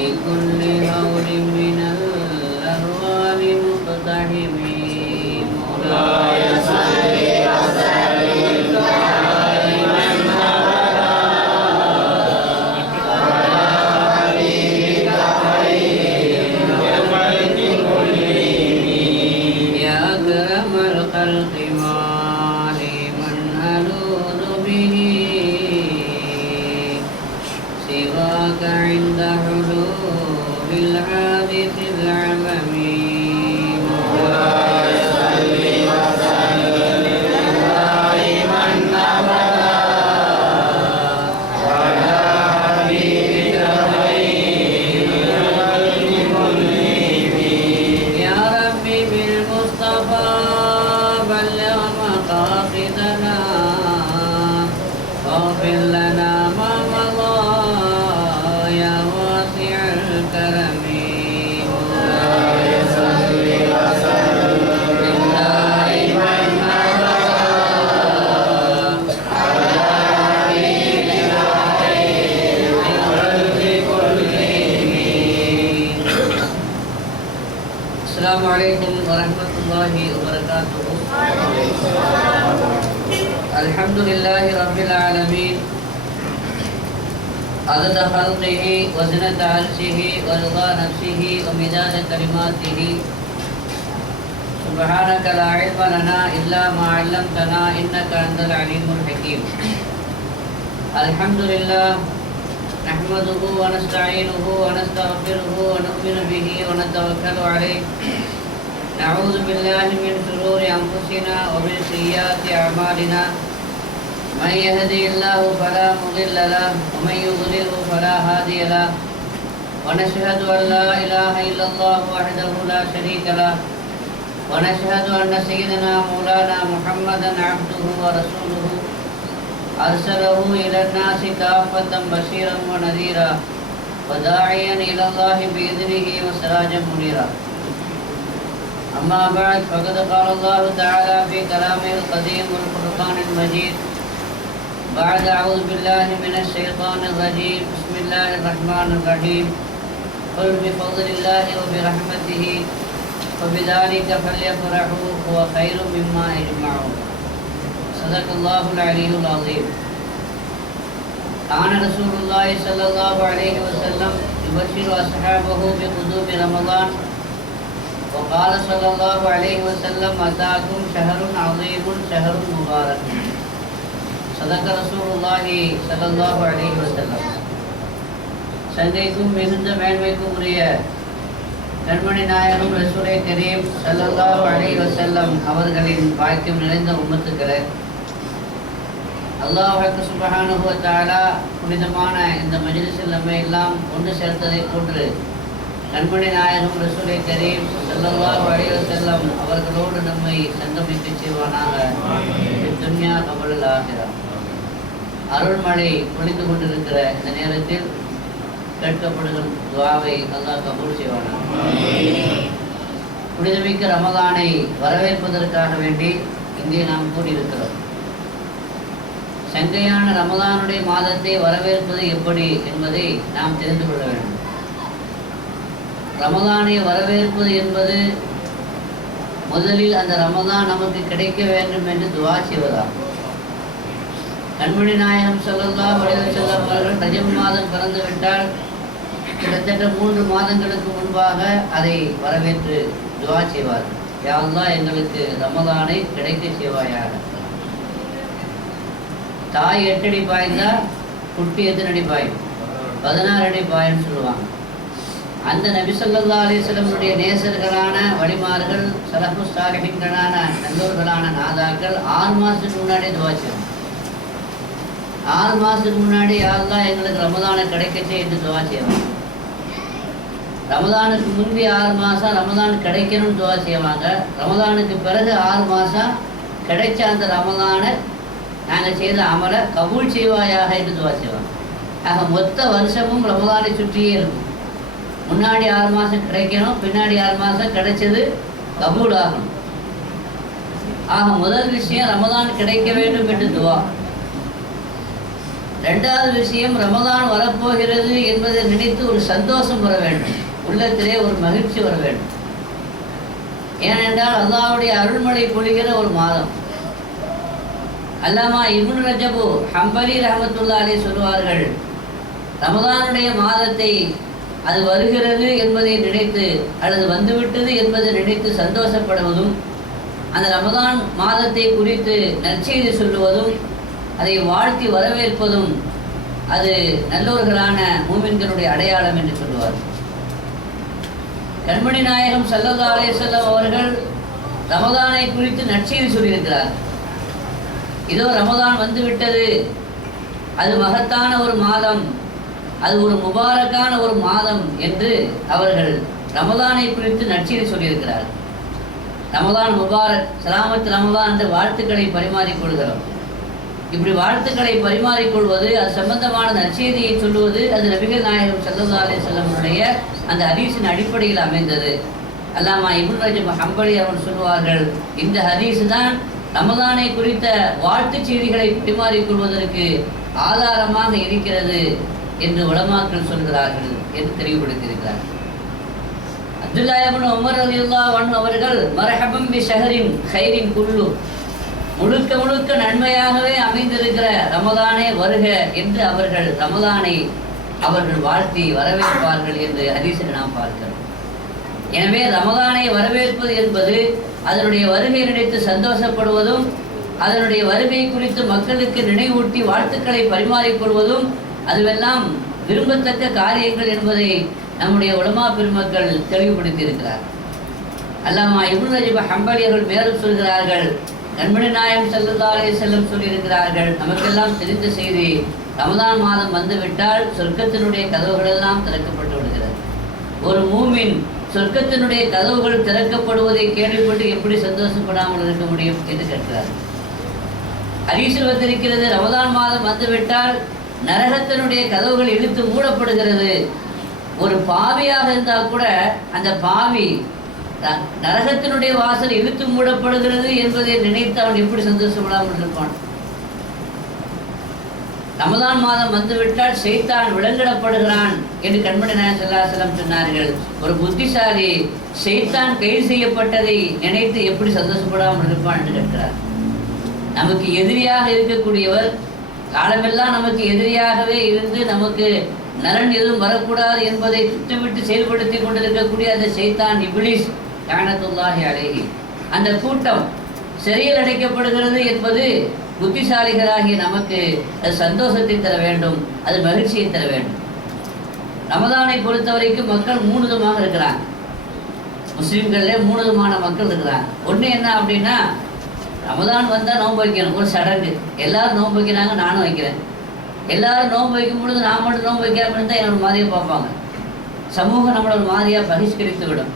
بكل هول من الأهوال مقتحم مولاي صل وسلم دائما أبدا على حبيبك خير الخلق كلهم يا أكرم الخلق ما لي من ألوذ به سواك عند حلول الحادث العمم مولاي صل وسلم دائما أبدا على حبيبك خير الخلق كلهم يا ربي بالمصطفى بلغ مقاصدنا واغفر لنا ما مضى يا واسع الكرم مولاي صل وسلم دائما أبدا على حبيبك خير الخلق كلهم. السلام عليكم ورحمة الله وبركاته. الحمد لله رب العالمين عدد خلقه وزنة عرشه ورضا نفسه ومداد كلماته سبحانك لا علم لنا إلا ما علمتنا إنك أنت العليم الحكيم. الحمد لله نحمده ونستعينه ونستغفره ونؤمن به ونتوكل عليه نعوذ بالله من شرور أنفسنا ومن سيئات أعمالنا من يهدي الله فلا مضل له ومن يضلله فلا هادي له ونشهد أن لا إله إلا الله وحده لا شريك له ونشهد أن سيدنا مولانا محمدا عبده ورسوله أرسله إلى الناس كافة بشيرا ونذيرا وداعيا إلى الله بإذنه وسراجا منيرا. أما بعد فقد قال الله تعالى في كلامه القديم والفرقان المجيد بعد أعوذ بالله من الشيطان الرجيم بسم الله الرحمن الرحيم قل بفضل الله وبرحمته وبذلك فليفرحوا هو خير مما يجمعون. صدق الله العلي العظيم. كان رسول الله صلى الله عليه وسلم يبشر أصحابه بقدوم رمضان وقال صلى الله عليه وسلم أتاكم شهر عظيم شهر مبارك. صدق رسول الله صلى الله عليه وسلم. சங்கைக்கும் மிகுந்த மேன்மைக்கும் உரிய கண்மணி நாயகம் ரசூலே கரீம் ஸல்லல்லாஹு அலைஹி வஸல்லம் அவர்களின் பாக்கியம் நிறைந்த உம்மத்துக்களே, அல்லாஹ் சுப்ஹானஹு வ தஆலா புனிதமான இந்த மஜ்லிஸில் நம்மை எல்லாம் ஒன்று சேர்த்ததை போன்று கண்மணி நாயகம் ரசூலே கரீம் ஸல்லல்லாஹு அலைஹி வஸல்லம் அவர்களோடு நம்மை சங்கமிக்க செய்வானாக. துன்யா கபல் ஆகிரா. அருள்மழை பொழிந்து கொண்டிருக்கிற இந்த நேரத்தில் கேட்கப்படுகிற துஆவை அல்லாஹ் கபூல் செய்வானாக. புனிதமிக்க ரமலானை வரவேற்பதற்காக வேண்டி இங்கே நாம் கூடியிருக்கிறோம். சங்கையான ரமலானுடைய மாதத்தை வரவேற்பது எப்படி என்பதை நாம் தெரிந்து கொள்ள வேண்டும். ரமலானை வரவேற்பது என்பது முதலில் அந்த ரமலான் நமக்கு கிடைக்க வேண்டும் என்று துஆ செய்வதாகும். கண்மணி நாயகம் ஸல்லல்லாஹு அலைஹி வஸல்லம் அவர்கள் ரஜப் மாதம் பிறந்து விட்டால் கிட்டத்தட்ட 3 மாதங்களுக்கு முன்பாக அதை வரவேற்று துஆ செய்வார்கள். யா அல்லாஹ் எங்களுக்கு ரமலானை கிடைக்க செய்வாயாக. தாய் 8 அடி பாய்ந்தா குட்டி எத்தனை அடி பாயும்? 16 அடி பாயன்னு சொல்லுவாங்க. அந்த நபி ஸல்லல்லாஹு அலைஹி வஸல்லம் நேசர்களான வழிமார்கள் ஸலஃபு ஸாலிஹீன்களான நல்லோர்களான நாதாக்கள் 6 மாதத்துக்கு முன்னாடி துஆ செய்வாங்க. 6 மாதத்துக்கு முன்னாடி யா அல்லாஹ் எங்களுக்கு ரமலானை கிடைக்கச்சே என்று துஆ செய்வாங்க. ரமலானுக்கு முன்பே 6 மாதம் ரமலான் கிடைக்கணும்னு துஆ செய்வாங்க. ரமலானுக்கு பிறகு 6 மாதம் கிடைச்ச அந்த ரமலானை நாங்கள் செய்த அமலை கபூல் செய்வாயாக என்று துஆ செய்வாங்க. ஆக மொத்த வருஷமும் ரமலானை சுற்றியே இருக்கும். முன்னாடி 6 மாதம் கிடைக்கணும், பின்னாடி 6 மாதம் கிடைச்சது கபூல் ஆகணும். ஆக முதல் விஷயம் ரமலான் கிடைக்க வேண்டும் என்று துஆ. ரெண்டாவது விஷயம், ரமதான் வரப்போகிறது என்பதை நினைத்து ஒரு சந்தோஷம் வர வேண்டும், உள்ளத்திலே ஒரு மகிழ்ச்சி வர வேண்டும். ஏனென்றால் அல்லாஹ்வுடைய அருள்மழை பொழிகிற ஒரு மாதம். அல்லாமா இப்னு ரஜபு ஹம்பலி ரஹ்மத்துல்லாஹி அலைஹி சொல்வார்கள், ரமதானுடைய மாதத்தை அது வருகிறது என்பதை நினைத்து அல்லது வந்துவிட்டது என்பதை நினைத்து சந்தோஷப்படுவதும், அந்த ரமதான் மாதத்தை குறித்து நற்செய்தி சொல்லுவதும், அதை வாழ்த்தி வரவேற்பதும் அது நல்லோர்களான மூமின்களுடைய அடையாளம் என்று சொல்லுவார். கண்மணி நாயகம் ஸல்லல்லாஹு அலைஹி வஸல்லம் அவர்கள் ரமதானை குறித்து நற்செய்தி சொல்லியிருக்கிறார். இதோ ரமதான் வந்துவிட்டது, அது மகத்தான ஒரு மாதம், அது ஒரு முபாரக்கான ஒரு மாதம் என்று அவர்கள் ரமதானை குறித்து நற்செய்தி சொல்லியிருக்கிறார். ரமதான் முபாரக், சலாமத் ரமதான் என்ற வாழ்த்துக்களை பரிமாறிக்கொள்கிறோம். இப்படி வாழ்த்துக்களை பரிமாறிக்கொள்வது, அது சம்பந்தமான நற்செய்தியை சொல்லுவது, அது நபிகள் நாயகம் ஸல்லல்லாஹு அலைஹி வஸல்லம் அந்த ஹதீஸின் அடிப்படையில் அமைந்தது. அல்லாமா இப்னு ரஜப் ஹம்பலி அவர்கள் சொல்வார்கள், இந்த ஹதீஸ் தான் ரமதானை குறித்த வாழ்த்து செய்திகளை பரிமாறிக்கொள்வதற்கு ஆதாரமாக இருக்கிறது என்று உலமாக்கள் சொல்கிறார்கள் என்று தெளிவுபடுத்தியிருக்கிறார். அப்துல்லா இப்னு உமர் ரலியல்லாஹு அன்ஹு அவர்கள், மர்ஹபம் பி ஷஹரின் கைரின் குல்லு, முழுக்க முழுக்க நன்மையாகவே அமைந்திருக்கிற ரமதானே வருக என்று அவர்கள் ரமதானை அவர்கள் வாழ்த்தி வரவேற்பார்கள் என்று ஹதீஸில் நாம் பார்க்கிறோம். எனவே ரமதானை வரவேற்பது என்பது அதனுடைய வருகை நினைத்து சந்தோஷப்படுவதும், அதனுடைய வருகை குறித்து மக்களுக்கு நினைவூட்டி வாழ்த்துக்களை பரிமாறிக்கொள்வதும் அதுவெல்லாம் விரும்பத்தக்க காரியங்கள் என்பதை நம்முடைய உலமா பெருமக்கள் தெளிவுபடுத்தி இருக்கிறார். அல்லாமா இப்னு ரஜப் ஹம்பலி அவர்கள் மேலும் சொல்கிறார்கள், கண்மணி நாயகம் ஸல்லல்லாஹு அலைஹி வஸல்லம் சொல்லியிருக்கிறார்கள், நமக்கெல்லாம் தெரிந்த செய்தி, ரமதான் மாதம் வந்துவிட்டால் சொர்க்கத்தினுடைய கதவுகள் எல்லாம் திறக்கப்பட்டு விடுகிறது. ஒரு மூமின் சொர்க்கத்தினுடைய கதவுகள் திறக்கப்படுவதை கேள்விப்பட்டு எப்படி சந்தோஷப்படாமல் இருக்க முடியும் என்று கேட்கிறார். ஹதீஸில் வந்திருக்கிறது, ரமதான் மாதம் வந்துவிட்டால் நரகத்தினுடைய கதவுகள் இழுத்து மூடப்படுகிறது. ஒரு பாவியாக இருந்தால் கூட அந்த பாவி நரகத்தினுடைய வாசல் இழுத்து மூடப்படுகிறது என்பதை நினைத்து அவன் எப்படி சந்தோஷப்படாமல் இருப்பான்? ரமதான் மாதம் வந்துவிட்டால் ஷைத்தான் விலங்கிடப்படுகிறான் என்று கண்மணி நாயகம் ஸல்லல்லாஹு அலைஹி வஸல்லம் சொன்னார்கள். ஒரு புத்திசாலி ஷைத்தான் கைது செய்யப்பட்டதை நினைத்து எப்படி சந்தோஷப்படாமல் இருப்பான் என்று கேட்கிறார். நமக்கு எதிரியாக இருக்கக்கூடியவர், காலமெல்லாம் நமக்கு எதிரியாகவே இருந்து நமக்கு நலன் எதுவும் வரக்கூடாது என்பதை திட்டமிட்டு செயல்படுத்தி கொண்டிருக்கக்கூடிய அந்த ஷைத்தான் இப்லீஸ் லஅனத்துல்லாஹி அலைஹி, அந்த கூட்டம் சிறையில் அடைக்கப்படுகிறது என்பது புத்திசாலிகளாகிய நமக்கு அது சந்தோஷத்தை தர வேண்டும், அது மகிழ்ச்சியை தர வேண்டும். ரமதானை பொறுத்த வரைக்கும் மக்கள் 3 விதமாக இருக்கிறாங்க. முஸ்லீம்களிலே 3 விதமான மக்கள் இருக்கிறாங்க. ஒன்று என்ன அப்படின்னா, ரமதான் வந்தால் நோன்பு வைக்கணும், ஒரு சடங்கு. எல்லாரும் நோன்பு வைக்கிறாங்க, நானும் வைக்கிறேன். எல்லாரும் நோன்பு வைக்கும் பொழுது நான் மட்டும் நோன்பு வைக்காமல் இருந்தால் என்னோட மாதிரியாக பார்ப்பாங்க. சமூகம் நம்மளோட மாதிரியாக பகிஷ்கரித்து விடும்.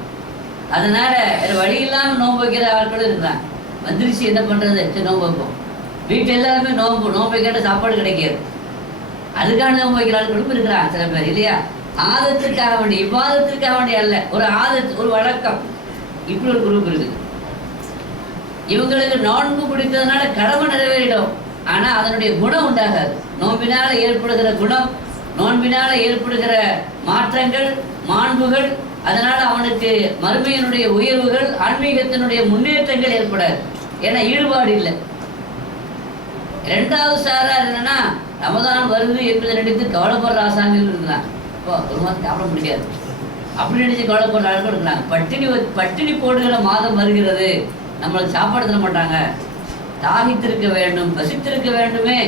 அதனால் வழி இல்லாமல் நோன்பு வைக்கிற ஆட்களும் இருக்கிறாங்க. வந்துருச்சு, என்ன பண்ணுறது, சரி நோன்பு வைப்போம். வீட்டில் எல்லாருமே நோன்பு வைக்கிற சாப்பாடு கிடைக்காது, அதுக்கான நோன்பு வைக்கிற ஆட்களும் இருக்கிறாங்க சில பேர், இல்லையா? ஆதத்திற்காக வேண்டிய, விவாதத்திற்காக வேண்டிய அல்ல, ஒரு ஆதத், ஒரு வழக்கம். இப்படி ஒரு குரூப் இருக்குது. இவங்களுக்கு நோன்பு பிடித்ததுனால கடமை நிறைவேறிடும், ஆனால் அதனுடைய குணம் உண்டாகாது. நோன்பினால் ஏற்படுகிற குணம், நோன்பினால் ஏற்படுகிற மாற்றங்கள், மாண்புகள், அதனால் அவனுக்கு மறுமையினுடைய உயர்வுகள், ஆன்மீகத்தினுடைய முன்னேற்றங்கள் ஏற்படாது. ஏன்னா ஈடுபாடு இல்லை. 2வது சாரார் என்னன்னா, ரமதான் வருது என்பதை நினைத்து கவலைப்படுற ஆசாமிகள் இருக்கிறாங்க. இப்போ ஒரு மாதம் சாப்பிட முடியாது அப்படி நினைச்சு கவலைப்படுற ஆட்கள் இருக்கிறாங்க. பட்டினி போடுகிற மாதம் வருகிறது, நம்மளுக்கு சாப்பாடு தர மாட்டாங்க, தாகித்திருக்க வேண்டும், பசித்திருக்க வேண்டுமே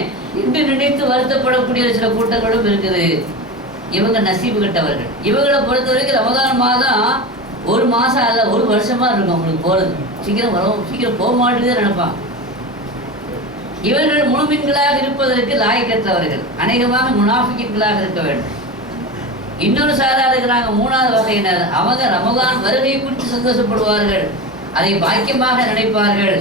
என்று நினைத்து வருத்தப்படக்கூடிய சில கூட்டங்களும் இருக்குது. இவங்க நசீபு கட்டவர்கள். இவங்களை பொறுத்த வரைக்கும் ரமதான் மாதம் 1 மாதம் அல்ல, 1 வருஷமாக இருக்கும் அவங்களுக்கு போகிறது. சீக்கிரம் போக மாட்டேங்குது நினைப்பாங்க. இவர்கள் முழுமின்களாக இருப்பதற்கு லாயக்கற்றவர்கள், அநேகமாக முனாஃபிக்கீன்களாக இருக்க வேண்டும். இன்னொரு சாரார் இருக்கிறாங்க, 3வது வகையினர். அவங்க ரமதான் வருகை குறித்து சந்தோஷப்படுவார்கள், அதை பாக்கியமாக நினைப்பார்கள்,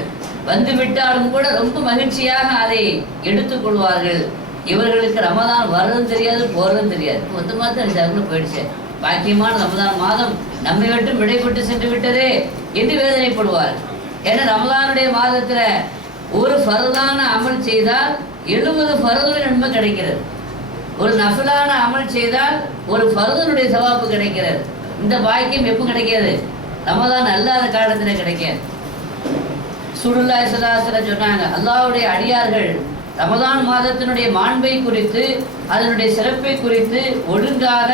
வந்துவிட்டாலும் கூட ரொம்ப மகிழ்ச்சியாக அதை எடுத்துக்கொள்வார்கள். இவர்களுக்கு ரமதான் வர்றதும் தெரியாது, போகிறதும் தெரியாது. மொத்த மாதம் போயிடுச்சு, பாக்கியமான ரமதான் மாதம் நம்மை விட்டு விடைபட்டு சென்று விட்டதே என்று வேதனைப்படுவார். ஏன்னா ரமதானுடைய மாதத்தில் ஒரு ஃபர்தான அமல் செய்தால் 70 ஃபர்துடைய நன்மை கிடைக்கிறது. ஒரு நஃபிலான அமல் செய்தால் ஒரு ஃபர்துனுடைய சவாப்பு கிடைக்கிறது. இந்த பாக்கியம் எப்போ கிடைக்காது? ரமதான் அல்லாத காலத்தில் கிடைக்காது. ரசூலுல்லாஹி ஸல்லல்லாஹு அலைஹி வஸல்லம் சொன்னாங்க, அல்லாஹ்வுடைய அடியார்கள் ரமதான் மாதத்தினுடைய மாண்பை குறித்து அதனுடைய சிறப்பை குறித்து ஒழுங்காக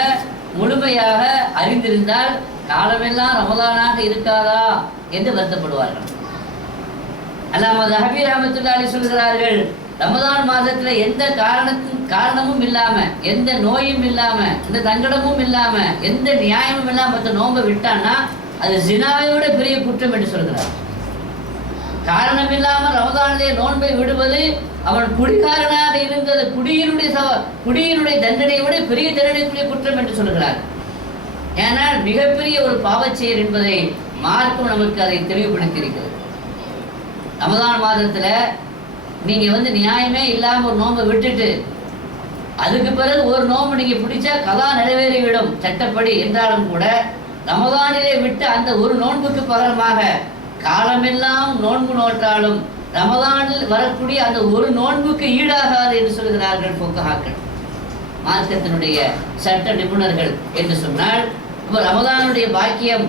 முழுமையாக அறிந்திருந்தால் காலமெல்லாம் ரமதானாக இருக்காதா என்று வருத்தப்படுவார்கள். அல்லாமா ஸஹபி ரஹ்மத்துல்லாஹி அலைஹி சொல்கிறார்கள், ரமதான் மாதத்துல எந்த காரணமும் இல்லாம, எந்த நோயும் இல்லாம, எந்த சங்கடமும் இல்லாம, எந்த நியாயமும் இல்லாம மற்ற நோன்பை விட்டான்னா அது ஜினாவை விட பெரிய குற்றம் என்று சொல்கிறார். காரணம் இல்லாமல் ரமதானிலே நோன்பை விடுவது அவன் குடிகாரனாக இருந்தது குடியினுடைய தண்டனையை விட பெரிய தண்டனைக்குரிய குற்றம் என்று சொல்கிறார். ஏனால் மிகப்பெரிய ஒரு பாவச்செயல் என்பதை மார்க்கம் நமக்கு அதை தெளிவுபடுத்தியிருக்கிறது. ரமதான் மாதத்துல நீங்க நியாயமே இல்லாம ஒரு நோன்பை விட்டுட்டு அதுக்கு பிறகு ஒரு நோன்பு நீங்க பிடிச்சா கலா நிறைவேறிவிடும் சட்டப்படி என்றாலும் கூட ரமதானிலே விட்டு அந்த ஒரு நோன்புக்கு பகரமாக காலமெல்லாம் நோன்பு நோற்றாலும் ரமதானில் வரக்கூடிய அந்த ஒரு நோன்புக்கு ஈடாகாது என்று சொல்கிறார்கள் ஃபுகஹாக்கள், மார்க்கத்தினுடைய சட்ட நிபுணர்கள். என்று சொன்னால் இப்போ ரமதானுடைய பாக்கியம்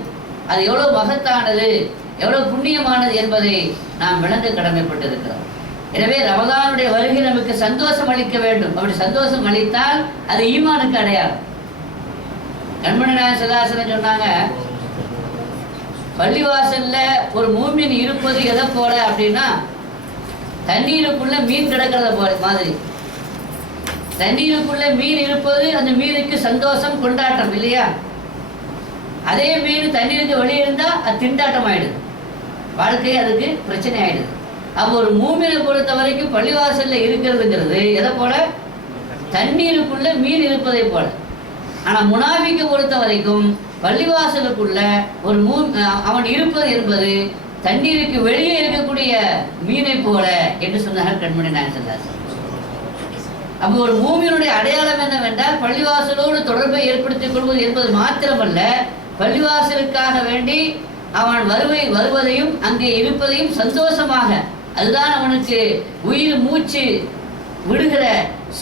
அது எவ்வளவு மகத்தானது, எவ்வளவு புண்ணியமானது என்பதை நாம் விளங்க கடமைப்பட்டிருக்கிறோம். எனவே ரமதானுடைய வருகை நமக்கு சந்தோஷம் அளிக்க வேண்டும். அப்படி சந்தோஷம் அளித்தால் அது ஈமானுக்கு அடையாளம். கண்மணி நாயகம் ஸல்லல்லாஹு அலைஹி வஸல்லம் சொன்னாங்க, பள்ளிவாசல்ல ஒரு மூமின் இருப்பது எதை போல அப்படின்னா தண்ணீருக்குள்ள மீன் கிடக்கிறத போல மாதிரி. தண்ணீருக்குள்ள மீன் இருப்பது அந்த மீனுக்கு சந்தோஷம், கொண்டாட்டம் இல்லையா? அதே மீன் தண்ணீருக்கு வெளியே இருந்தா அது திண்டாட்டம் ஆயிடுது, வாழ்க்கை அதுக்கு பிரச்சனை ஆயிடுது. அப்போ ஒரு மூமினை பொறுத்த வரைக்கும் பள்ளிவாசல்ல இருக்கிறதுங்கிறது எதை போல? தண்ணீருக்குள்ள மீன் இருப்பதை போல. ஆனா முனாஃபிக்கை பொறுத்த வரைக்கும் பள்ளிவாசலுக்குள்ள ஒரு அவன் இருப்பது என்பது தண்ணீருக்கு வெளியே இருக்கக்கூடிய மீனை போல என்று சொன்னார்கள் கண்மணி நாயகம் ஸல்லல்லாஹு அலைஹி வஸல்லம். அப்போ ஒரு மூமினுடைய அடையாளம் என்னவென்றால் பள்ளிவாசலோடு தொடர்பை ஏற்படுத்திக் கொள்வது என்பது மாத்திரமல்ல, பள்ளிவாசலுக்காக வேண்டி அவன் வருவதையும் அங்கே இருப்பதையும் சந்தோஷமாக, அதுதான் அவனுக்கு உயிர் மூச்சு விடுகிற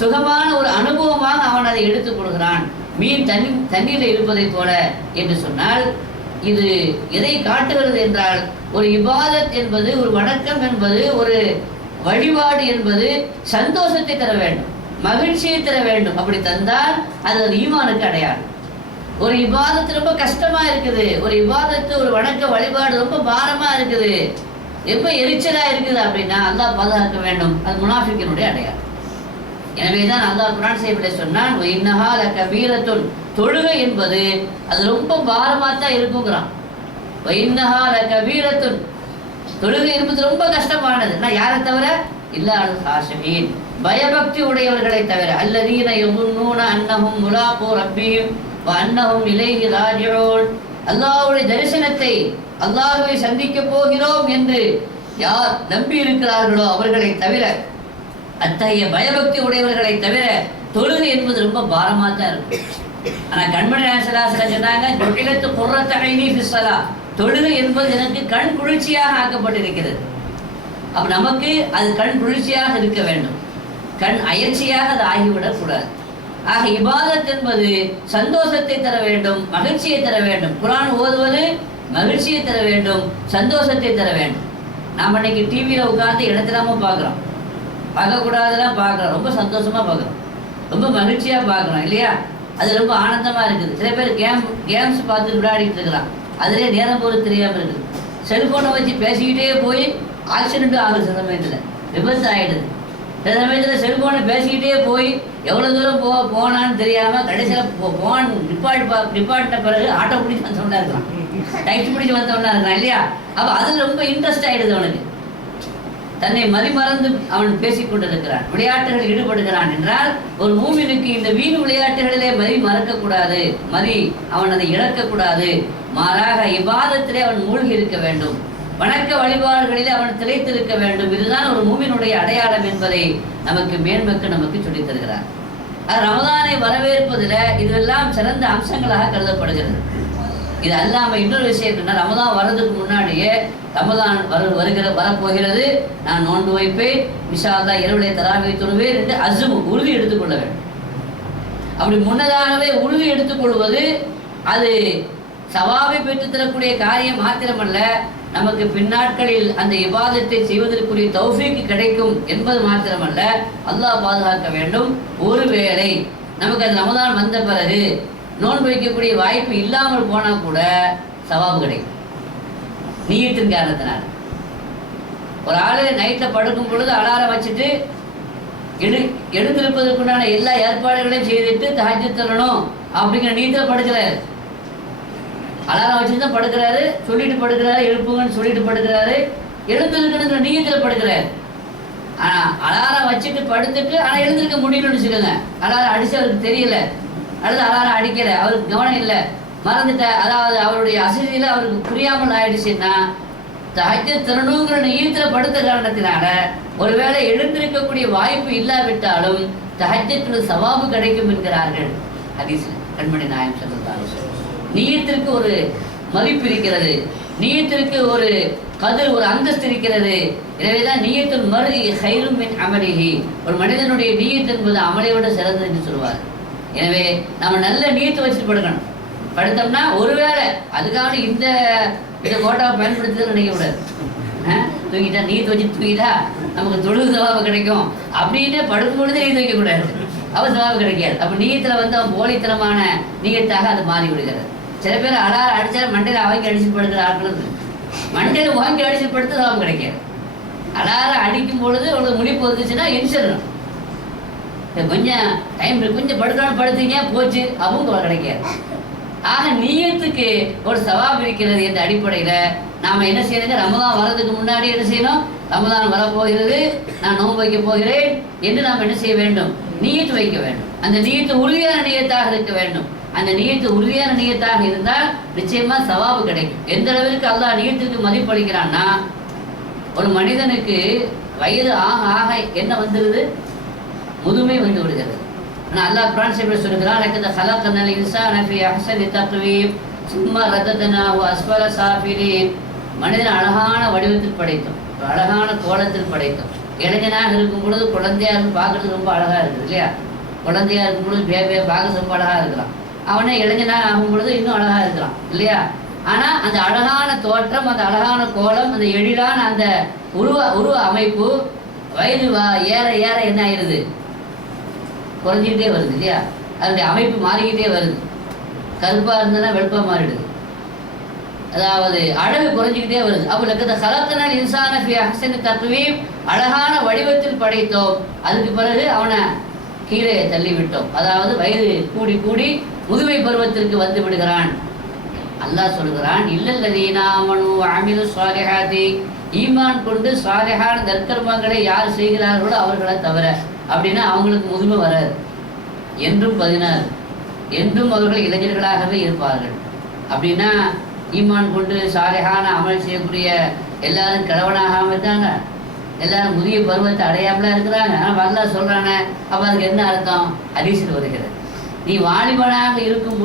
சுகமான ஒரு அனுபவமாக அவன் அதை எடுத்துக் கொள்கிறான். மீன் தண்ணீரில் இருப்பதை போல என்று சொன்னால் இது எதை காட்டுகிறது என்றால், ஒரு இபாதத் என்பது, ஒரு வணக்கம் என்பது, ஒரு வழிபாடு என்பது சந்தோஷத்தை தர வேண்டும், மகிழ்ச்சியை தர வேண்டும். அப்படி தந்தால் அது ஈமானுக்கு அடையாளம். ஒரு இபாதத்து ரொம்ப கஷ்டமா இருக்குது, ஒரு இபாதத்து ஒரு வணக்க வழிபாடு ரொம்ப பாரமா இருக்குது, ரொம்ப எரிச்சலா இருக்குது அப்படின்னா அல்லாஹ் பாதுகாக்க வேண்டும். அது முனாஃபிக்கினுடைய அடையாளம். எனவேதான் அல்லாஹ் குர்ஆன் ஷரீஃபிலே சொன்னான், இன்னஹா லகபீரத்துன், தொழுகை என்பது அது ரொம்ப பாரமா தான் இருக்குங்கிறான். இன்னஹா லகபீரத்துன், தொழுகை என்பது ரொம்ப கஷ்டமானது. நான் யாரை தவிர? இல்லால் ஹாஷிமீன், பயபக்தி உடையவர்களை தவிர. அல்லதீன யظنون அன்னஹும் முலாகு ரப்பிஹிம் வ அன்னஹும் இலைஹி ராஜிஊன், அல்லாஹ்வுடைய தரிசனத்தை, அல்லாஹ்வை சந்திக்க போகிறோம் என்று யார் நம்பி இருக்கிறார்களோ அவர்களை தவிர, அத்தகைய பயபக்தி உடையவர்களை தவிர தொழுகை என்பது ரொம்ப பாரமா தான் இருக்கும். ஆனா கண்மணி நாயகம் ஸல்லல்லாஹு அலைஹி வஸல்லம் சொன்னாங்க, ஜுஇலத்து குர்ரத்து ஐனி ஃபிஸ்ஸலாத், தொழுகை என்பது எனக்கு கண் குளிர்ச்சியாக ஆக்கப்பட்டிருக்கிறது. அப்ப நமக்கு அது கண் குளிர்ச்சியாக இருக்க வேண்டும், கண் அயற்சியாக அது ஆகிவிடக் கூடாது. ஆக இபாதத் என்பது சந்தோஷத்தை தர வேண்டும், மகிழ்ச்சியை தர வேண்டும். குர்ஆன் ஓதுவது மகிழ்ச்சியை தர வேண்டும், சந்தோஷத்தை தர வேண்டும். நாம் இன்னைக்கு டிவியில உட்கார்ந்து இடத்திலாம பார்க்குறோம், பார்க்கக்கூடாதெல்லாம் பார்க்குறோம், ரொம்ப சந்தோஷமா பார்க்குறோம், ரொம்ப மகிழ்ச்சியா பார்க்குறோம் இல்லையா? அது ரொம்ப ஆனந்தமா இருக்குது. சில பேர் கேம்ஸ் பார்த்து விளையாடிட்டு இருக்கிறான், அதிலே நேரம் போகிறது தெரியாம இருக்குது. செல்போனை வச்சு பேசிக்கிட்டே போய் ஆக்சிடென்ட்டும் ஆகுது, சில சமயத்தில் விபத்து ஆகிடுது. சில சமயத்தில் செல்போனை பேசிக்கிட்டே போய் எவ்வளோ தூரம் போனான்னு தெரியாமல் கடைசியில் போன் நிப்பாட்டின பிறகு ஆட்டோ பிடிச்சி வந்தவனா இருக்கலாம், டைட் பிடிச்சி வந்தவனா இருக்கான் இல்லையா? அப்போ அதில் ரொம்ப இன்ட்ரெஸ்ட் ஆகிடுது அவனுக்கு, தன்னை மறிமறந்து அவன் பேசிக் கொண்டிருக்கிறான், விளையாட்டுகளில் ஈடுபடுகிறான். என்றால் ஒரு மூமினுக்கு இந்த வீண் விளையாட்டுகளிலே மறக்கக்கூடாது, அவன் அதை இழக்கக்கூடாது. மாறாக இபாதத்திலே அவன் மூழ்கி இருக்க வேண்டும், வணக்க வழிபாடுகளிலே அவன் திளைத்திருக்க வேண்டும். இதுதான் ஒரு மூமினுடைய அடையாளம் என்பதை நமக்கு சொல்லித் தருகிறார். ரமதானை வரவேற்பதில் இதெல்லாம் சிறந்த அம்சங்களாக கருதப்படுகிறது. இது அல்லாம இன்னொரு விஷயம் என்னன்னா, ரமதான் வர்றதுக்கு முன்னாடியே ரமதான் வரப்போகிறது, நான் நோன்பு வைப்பேன், இன்ஷா அல்லாஹ் இரவுலே தராவி தொழுவேன் என்று அஸ்மு உறுதி எடுத்துக்கொள்ள வேண்டும். அப்படி முன்னதாகவே உறுதி எடுத்துக்கொள்வது அது சவாபை பெற்றுத்தரக்கூடிய காரியம் மாத்திரமல்ல, நமக்கு பின்னாட்களில் அந்த இபாதத்தை செய்வதற்குரிய தௌஃபீக் கிடைக்கும் என்பது மாத்திரமல்ல, அல்லாஹ் பாதுகாக்க வேண்டும். ஒருவேளை நமக்கு அந்த ரமதான் வந்த பிறகு நோன்பு வைக்கக்கூடிய வாய்ப்பு இல்லாமல் போனால் கூட சவாபு கிடைக்கும் நீயத்தின் காரணத்தினால. ஒரு ஆள் நைட்டில் படுக்கும் பொழுது அலாரம் வச்சுட்டு எழுந்திருப்பதற்குண்டான எல்லா ஏற்பாடுகளையும் செய்துட்டு தஹஜ்ஜுத் தொழணும் அப்படிங்கிற நீயத்தில் படுக்கிறாரு. அலாரம் வச்சுட்டு தான் படுக்கிறாரு, சொல்லிட்டு படுக்கிறாரு, எழுப்புங்கன்னு சொல்லிட்டு படுக்கிறாரு, எழுந்திருக்கணுங்கிற நீயத்தில் படுக்கிறாரு. ஆனால் அலாரம் வச்சுட்டு படுத்துட்டு ஆனால் எழுந்திருக்க முடியணும்னு வச்சுக்கோங்க. அலாரம் அடிச்சு அவருக்கு தெரியல, அல்லது அலாரம் அடிக்கலை, அவருக்கு கவனம் இல்லை, மறந்துட்ட, அதாவது அவருடைய அசதியில் அவருக்கு புரியாமல் ஆயிடுச்சுன்னா தஹஜ்ஜுத் தொழணுங்கிற நீயத்தில் படுத்த காரணத்தினால ஒருவேளை எழுந்திருக்கக்கூடிய வாய்ப்பு இல்லாவிட்டாலும் தஹஜ்ஜுத் சவாபு கிடைக்கும் என்கிறார்கள் ஹதீஸ்ல. கண்மணி நாயகம் ஸல்லல்லாஹு அலைஹி வஸல்லம் நீயத்திற்கு ஒரு மதிப்பு இருக்கிறது, நீயத்திற்கு ஒரு கதிர், ஒரு அந்தஸ்து இருக்கிறது. எனவேதான் நீயத்துல் மர்இ கைரும் மின் அமலிஹி, ஒரு மனிதனுடைய நீயத் என்பது அமலை விட சிறந்தது என்று சொல்வார். எனவே நம்ம நல்ல நீயத்தை வச்சுட்டு படுக்கணும். படுத்தோம்னா ஒருவேளை அதுக்காக இந்த கோட்டாவை பயன்படுத்துதுன்னு நினைக்கக்கூடாது. தூங்கிட்டா நீயத்தை வச்சு தூங்கிட்டா நமக்கு தொழுது சவாபு கிடைக்கும் அப்படின்னு படுக்கும் பொழுதே நீயத்து வைக்கக்கூடாது, அவன் சவாபு கிடைக்காது. அப்போ நீயத்தில் அவன் போலித்தனமான நீயத்தாக அது மாறி விடுகிறது. சில பேர் அலாரம் அடித்தாலும் மண்டையில் வாங்கி அடிச்சுட்டு படுக்கிற ஆட்களும் மண்டையில் வாங்கி அடிச்சுட்டு படுத்து சவாபு கிடைக்காது. அலாரம் அடிக்கும் பொழுது உங்களுக்கு முழிப்பு வந்துச்சுன்னா எரிச்சிடணும், கொஞ்சம் டைம் கொஞ்சம் படுக்கணும், படுத்தீங்க போச்சு, அவங்க கிடைக்காது. ஆக நீயத்துக்கு ஒரு சவாப் இருக்கிறது என்ற அடிப்படையில் நாம் என்ன செய்யணுங்க, ரமதான் வர்றதுக்கு முன்னாடி என்ன செய்யணும், ரமதான் வரப்போகிறது, நான் நோன்பு வைக்க போகிறேன் என்று நாம் என்ன செய்ய வேண்டும், நீயத்து வைக்க வேண்டும். அந்த நீயத்து உறுதியான நீயத்தாக இருக்க வேண்டும். அந்த நீயத்து உறுதியான நீயத்தாக இருந்தால் நிச்சயமா சவாபு கிடைக்கும். எந்த அளவிற்கு அல்லாஹ் நீயத்துக்கு மதிப்பளிக்கிறான்னா, ஒரு மனிதனுக்கு வயது ஆக ஆக என்ன வந்துடுது, முதுமை வந்து விடுகிறது. ஆனால் அல்லாஹ் குர்ஆன் ஷரீஃபில் சொல்கிறான், லக்கத் ஹலக்னல் இன்சான ஃபீ அஹ்ஸனி தக்வீம் சும்மா ரதத்னாஹு அஸ்ஃபல சாஃபிலீன். மனிதன் அழகான வடிவத்தில் படைத்தோம், அழகான கோலத்தில் படைத்தோம். இளைஞனாக இருக்கும் பொழுது குழந்தையா இருந்து பார்க்கறதுக்கு ரொம்ப அழகா இருக்குது இல்லையா? குழந்தையா இருக்கும் பொழுது பேபியா பார்க்க ரொம்ப அழகா இருக்கிறான். அவனே இளைஞனாக ஆகும் பொழுது இன்னும் அழகா இருக்கிறான் இல்லையா? ஆனா அந்த அழகான தோற்றம், அந்த அழகான கோலம், அந்த எழிலான அந்த உருவ அமைப்பு வயது ஏற ஏற என்ன ஆயிடுது, குறைஞ்சிக்கிட்டே வருது இல்லையா? அதனுடைய அமைப்பு மாறிக்கிட்டே வருது. கருப்பா இருந்ததுன்னா வெளுப்பா மாறிடுது, அதாவது அழகு குறைஞ்சிக்கிட்டே வருது. அப்போ லக்கத் ஹலக்னல் இன்சான ஃபீ அஹ்ஸனி தக்வீம், அழகான வடிவத்தில் படைத்தோம், அதுக்கு பிறகு அவனை கீழே தள்ளி விட்டோம். அதாவது வயது கூடி கூடி முதுமை பருவத்திற்கு வந்து விடுகிறான். அல்லாஹ் சொல்கிறான், இல்லல்லதீன ஆமனு வஅமிலு ஸாலிஹாத்தி, ஈமான் கொண்டு சாலிஹான நற்கர்மங்களை யார் செய்கிறார்களோ அவர்களை தவிர. அப்படின்னா அவங்களுக்கு முதுமை வராது, என்றும் 16, என்றும் அவர்கள் இளைஞர்களாகவே இருப்பார்கள். அப்படின்னா ஈமான் கொண்டு சாலிஹான அமல் செய்யக்கூடிய எல்லாரும் கிழவனாகாமல் இருக்காங்க, எல்லாரும் முதிய பருவத்தை அடையாமலாம் இருக்கிறாங்க. ஆனால் அல்லாஹ் சொல்கிறானே, அப்போ அதுக்கு என்ன அர்த்தம்? ஹதீஸில் வருகிறது, நீ வாலிபனாக இருக்கும்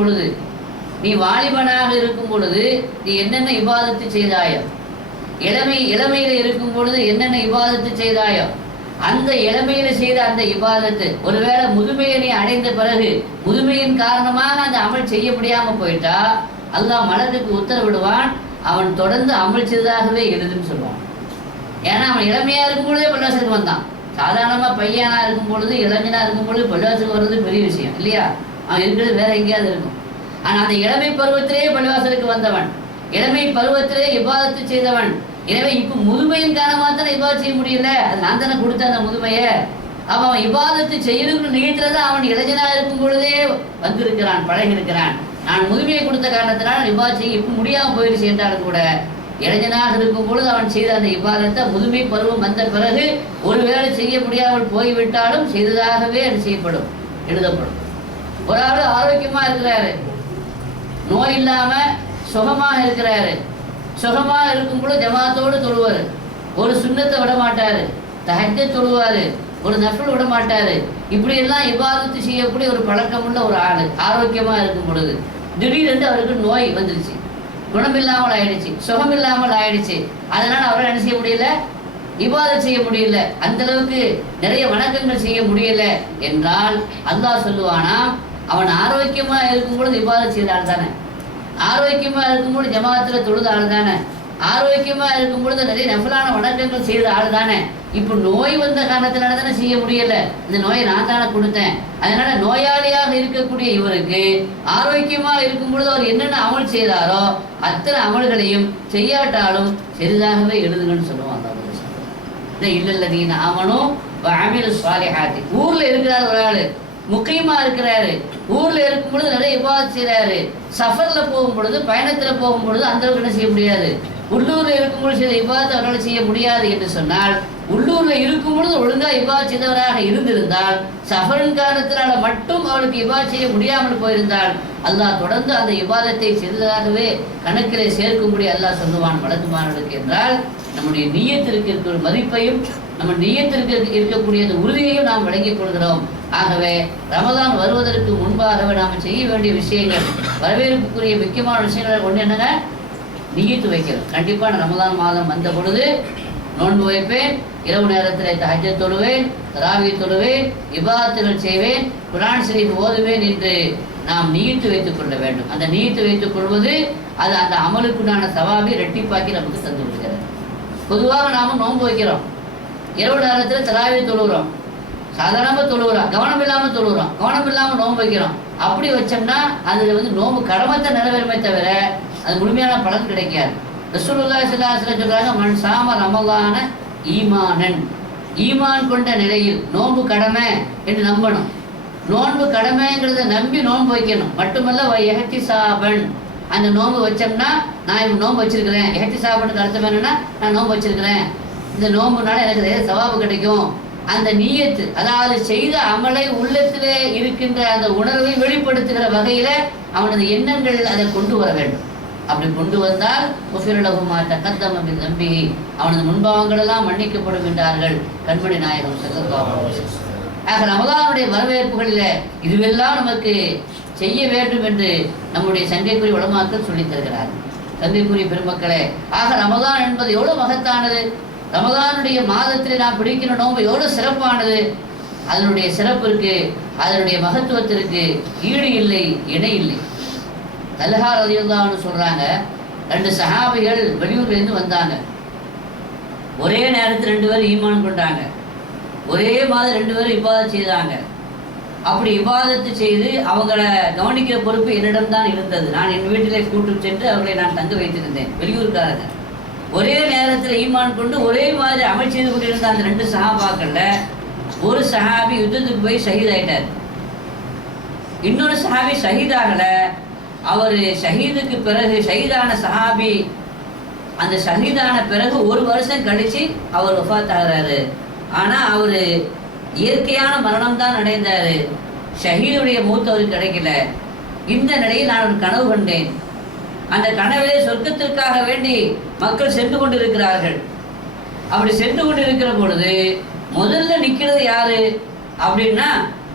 பொழுது நீ என்னென்ன இபாதத்து செய்தாயோ, இளமையில இருக்கும் பொழுது என்னென்ன இபாதத்து செய்தாயோ, அந்த இளமையில செய்த அந்த இபாதத்து ஒருவேளை முதுமையை நீ அடைந்த பிறகு முதுமையின் காரணமாக அந்த அமல் செய்ய முடியாம போயிட்டா அல்லாஹ் மலருக்கு உத்தரவிடுவான், அவன் தொடர்ந்து அமல் செய்ததாகவே எழுதுன்னு சொல்லுவான். ஏன்னா அவன் இளமையா இருக்கும் பொழுதே பள்ளிவாசலுக்கு வந்தான். சாதாரணமா பையனா இருக்கும் பொழுது, இளைஞனா இருக்கும் பொழுது பள்ளிவாசலுக்கு வர்றது பெரிய விஷயம் இல்லையா? அவன் இருக்கிறது வேற எங்கேயாவது இருக்கும். ஆனால் அந்த இளமை பருவத்திலே பள்ளிவாசலுக்கு வந்தவன், இளமை பருவத்திலே இபாதத்து செய்தவன். எனவே இப்போ முதுமையின் காரணமாக தானே இபாதத்து செய்ய முடியல, அது நான் தானே கொடுத்த அந்த முதுமையை. அவன் இபாதத்து செய்யணும்னு நினைக்கிறதான் அவன் இளைஞனாக இருக்கும் பொழுதே வந்திருக்கிறான், பழகி இருக்கிறான். நான் முதுமையை கொடுத்த காரணத்தினால் இபாதத்து செய்ய இப்போ முடியாமல் போயிடுச்சு என்றாலும் கூட இளைஞனாக இருக்கும் பொழுது அவன் செய்த அந்த இபாதத்தை முதுமை பருவம் வந்த பிறகு ஒருவேளை செய்ய முடியாமல் போய்விட்டாலும் செய்ததாகவே அது செய்யப்படும், எழுதப்படும். ஒரு ஆள் ஆரோக்கியமா இருக்கிறாரு, நோய் இல்லாம சுகமாக இருக்கிறாரு, சுகமாக இருக்கும் பொழுது ஜமாத்தோடு தொழுவாரு, ஒரு சுன்னத்தை விட மாட்டாரு, தஹஜ்ஜத் தொழுவாரு, ஒரு நஃபில் விட மாட்டாரு. இப்படி எல்லாம் இபாதத்து செய்யக்கூடிய ஒரு பழக்கமுள்ள ஒரு ஆள் ஆரோக்கியமா இருக்கும் பொழுது திடீரென்று அவருக்கு நோய் வந்துருச்சு, குணமில்லாமல் ஆயிடுச்சு, சுகம் இல்லாமல் ஆயிடுச்சு. அதனால அவரால் என்ன செய்ய முடியல, இபாதத் செய்ய முடியல, அந்த அளவுக்கு நிறைய வணக்கங்கள் செய்ய முடியல என்றால் அல்லாஹ் சொல்லுவானா, அவன் ஆரோக்கியமா இருக்கும் பொழுது இபாதத் செய்த ஆள் தானே, ஆரோக்கியமா இருக்கும்போது ஜமாத்துல தொழுத ஆள் தானே, ஆரோக்கியமா இருக்கும் பொழுது நிறைய நஃபிலான வணக்கங்கள் செய்த ஆள் தானே. இப்போ நோய் வந்த காரணத்தினால தானே செய்ய முடியல, இந்த நோயை நான் தானே கொடுத்தேன். அதனால நோயாளியாக இருக்கக்கூடிய இவருக்கு ஆரோக்கியமா இருக்கும் பொழுது அவர் என்னென்ன அமல் செய்தாரோ அத்தனை அமல்களையும் செய்யாட்டாலும் சிறிதாகவே எழுதுங்கன்னு சொல்லுவாங்க. இல்லல்லதீன ஆமனு வ அமிலு ஸாலிஹாத்தி. ஊர்ல இருக்கிறார் ஒரு ஆளு, முக்கியமா இருக்கிறாரு, ஊர்ல இருக்கும் பொழுது நிறைய இபாதத் செய்யறாரு, சஃபர்ல போகும் பொழுது பயணத்துல போகும் பொழுது அந்த அளவுக்கு என்ன செய்ய முடியாது, உள்ளூர்ல இருக்கும் பொழுது சில இபாதத் அவரால் செய்ய முடியாது என்று சொன்னால், உள்ளூர்ல இருக்கும் பொழுது ஒழுங்கா இபாதத் செய்தவராக இருந்திருந்தால், சஃபரின் காரணத்தினால மட்டும் அவருக்கு இபாதத் செய்ய முடியாமல் போயிருந்தால் அல்லாஹ் தொடர்ந்து அந்த இபாதத்தை சிறிதாகவே கணக்கிலே சேர்க்கும்படி அல்லாஹ் சொல்லுவான் வழக்குமார்களுக்கு. என்றால் நம்முடைய நிய்யத்திற்கு இருக்கிற மதிப்பையும் நம்ம நிய்யத்திற்கு இருக்கக்கூடிய அந்த உறுதியையும் நாம் விளங்கிக் கொள்கிறோம். ஆகவே ரமதான் வருவதற்கு முன்பாகவே நாம் செய்ய வேண்டிய விஷயங்கள், வரவேற்புக்குரிய முக்கியமான விஷயங்கள் ஒன்று என்னங்க, நிய்யத்து வைக்கிறோம். கண்டிப்பாக ரமதான் மாதம் வந்த பொழுது நோன்பு வைப்பேன், இரவு நேரத்தில் தஹஜ்ஜத் தொழுவேன், தராவி தொழுவேன், இபாதத்துகள் செய்வேன், குர்ஆன் ஷரீஃப் ஓதுவேன் என்று நாம் நிய்யத்து வைத்துக் கொள்ள வேண்டும். அந்த நிய்யத்து வைத்துக் கொள்வது அது அந்த அமலுக்குண்டான சவாபை இரட்டிப்பாக்கி நமக்கு தந்து விடுகிறது. பொதுவாக நாம நோன்பு வைக்கிறோம், இரவு நேரத்தில் தராவி தொழுகிறோம், சாதாரணமாக தொழுகிறோம், கவனம் இல்லாமல் தொழுகிறோம், கவனம் இல்லாமல் நோன்பு வைக்கிறோம். அப்படி வச்சோம்னா அதில் நோன்பு கடமத்தை நிறைவேறுமே தவிர அது முழுமையான பலன் கிடைக்காது. ரசூலுல்லாஹி ஸல்லல்லாஹு அலைஹி வஸல்லம் சொல்றாங்க, மன் சாம ரமலான ஈமானன், ஈமான் கொண்ட நிலையில் நோன்பு கடமை என்று நம்பணும். நோன்பு கடமைங்கிறத நம்பி நோன்பு வைக்கணும். மட்டுமல்ல எஹ்திசாபன், அந்த நோன்பு வச்சோம்னா நான் நோன்பு வச்சிருக்கிறேன், எஹ்திசாபனுக்கு அர்த்தம் என்னன்னா நான் நோன்பு வச்சிருக்கிறேன், இந்த நோன்புனால எனக்கு சவாபு கிடைக்கும். அந்த நிய்யத்து, அதாவது செய்த அமலை உள்ளத்திலே இருக்கின்ற அந்த உணர்வை வெளிப்படுத்துகிற வகையில அவனது எண்ணங்கள் அதை கொண்டு வர வேண்டும். அப்படி கொண்டு வந்தால் குஃபிரலஹுமா தகத்தம மின் தம்பிஹி, அவனது முன்பாவங்கள் எல்லாம் மன்னிக்கப்படும் என்றார்கள் கண்மணி நாயகம் ஸல்லல்லாஹு அலைஹி வஸல்லம். ஆக ரமலானுடைய வரவேற்புகளில் இதுவெல்லாம் நமக்கு செய்ய வேண்டும் என்று நம்முடைய சங்கைக்குரிய உலமாக்கள் சொல்லித் தருகிறார். சங்கைக்குரிய பெருமக்களே, ஆக ரமலான் என்பது எவ்வளவு மகத்தானது, ரமலானுடைய மாதத்தில் நாம் பிடிக்கிற நோன்பு எவ்வளவு சிறப்பானது, அதனுடைய சிறப்பிற்கு அதனுடைய மகத்துவத்திற்கு ஈடு இல்லை, இணை இல்லை. தல்ஹா ரலியல்லாஹு அன்ஹு சொல்றாங்க, 2 சஹாபிகள் வெளியூர்லேருந்து வந்தாங்க, ஒரே நேரத்தில் 2 பேரும் ஈமான் கொண்டாங்க, ஒரே மாதிரி 2 பேரும் இபாதத் செய்தாங்க. அப்படி இபாதத்து செய்து அவங்கள கவனிக்கிற பொறுப்பு என்னிடம் தான் இருந்தது. நான் என் வீட்டிலே கூட்டு சென்று அவர்களை நான் தங்க வைத்திருந்தேன். வெளியூர்காரங்க ஒரே நேரத்தில் ஈமான் கொண்டு ஒரே மாதிரி அமல் செய்து கொண்டிருந்த அந்த 2 சஹாபாக்கள்ல ஒரு சஹாபி யுத்தத்துக்கு போய் ஷஹீத் ஆயிட்டார், இன்னொரு சஹாபி ஷஹீதாகல. அவர் ஷஹீதுக்கு பிறகு ஷஹீதான சஹாபி அந்த ஷஹீதான பிறகு 1 வருஷம் கழிச்சு அவர் வஃபாத் ஆகிறாரு. ஆனால் அவர் இயற்கையான மரணம் தான் அடைந்தார், ஷஹீதுடைய மூத்து அவருக்கு கிடைக்கல. இந்த நிலையில் நான் ஒரு கனவு கண்டேன், அந்த கனவிலே சொர்க்கத்திற்காக வேண்டி மக்கள் சென்று கொண்டிருக்கிறார்கள். அப்படி சென்று கொண்டிருக்கிற பொழுது முதல்ல நிற்கிறது யாரு அப்படின்னா,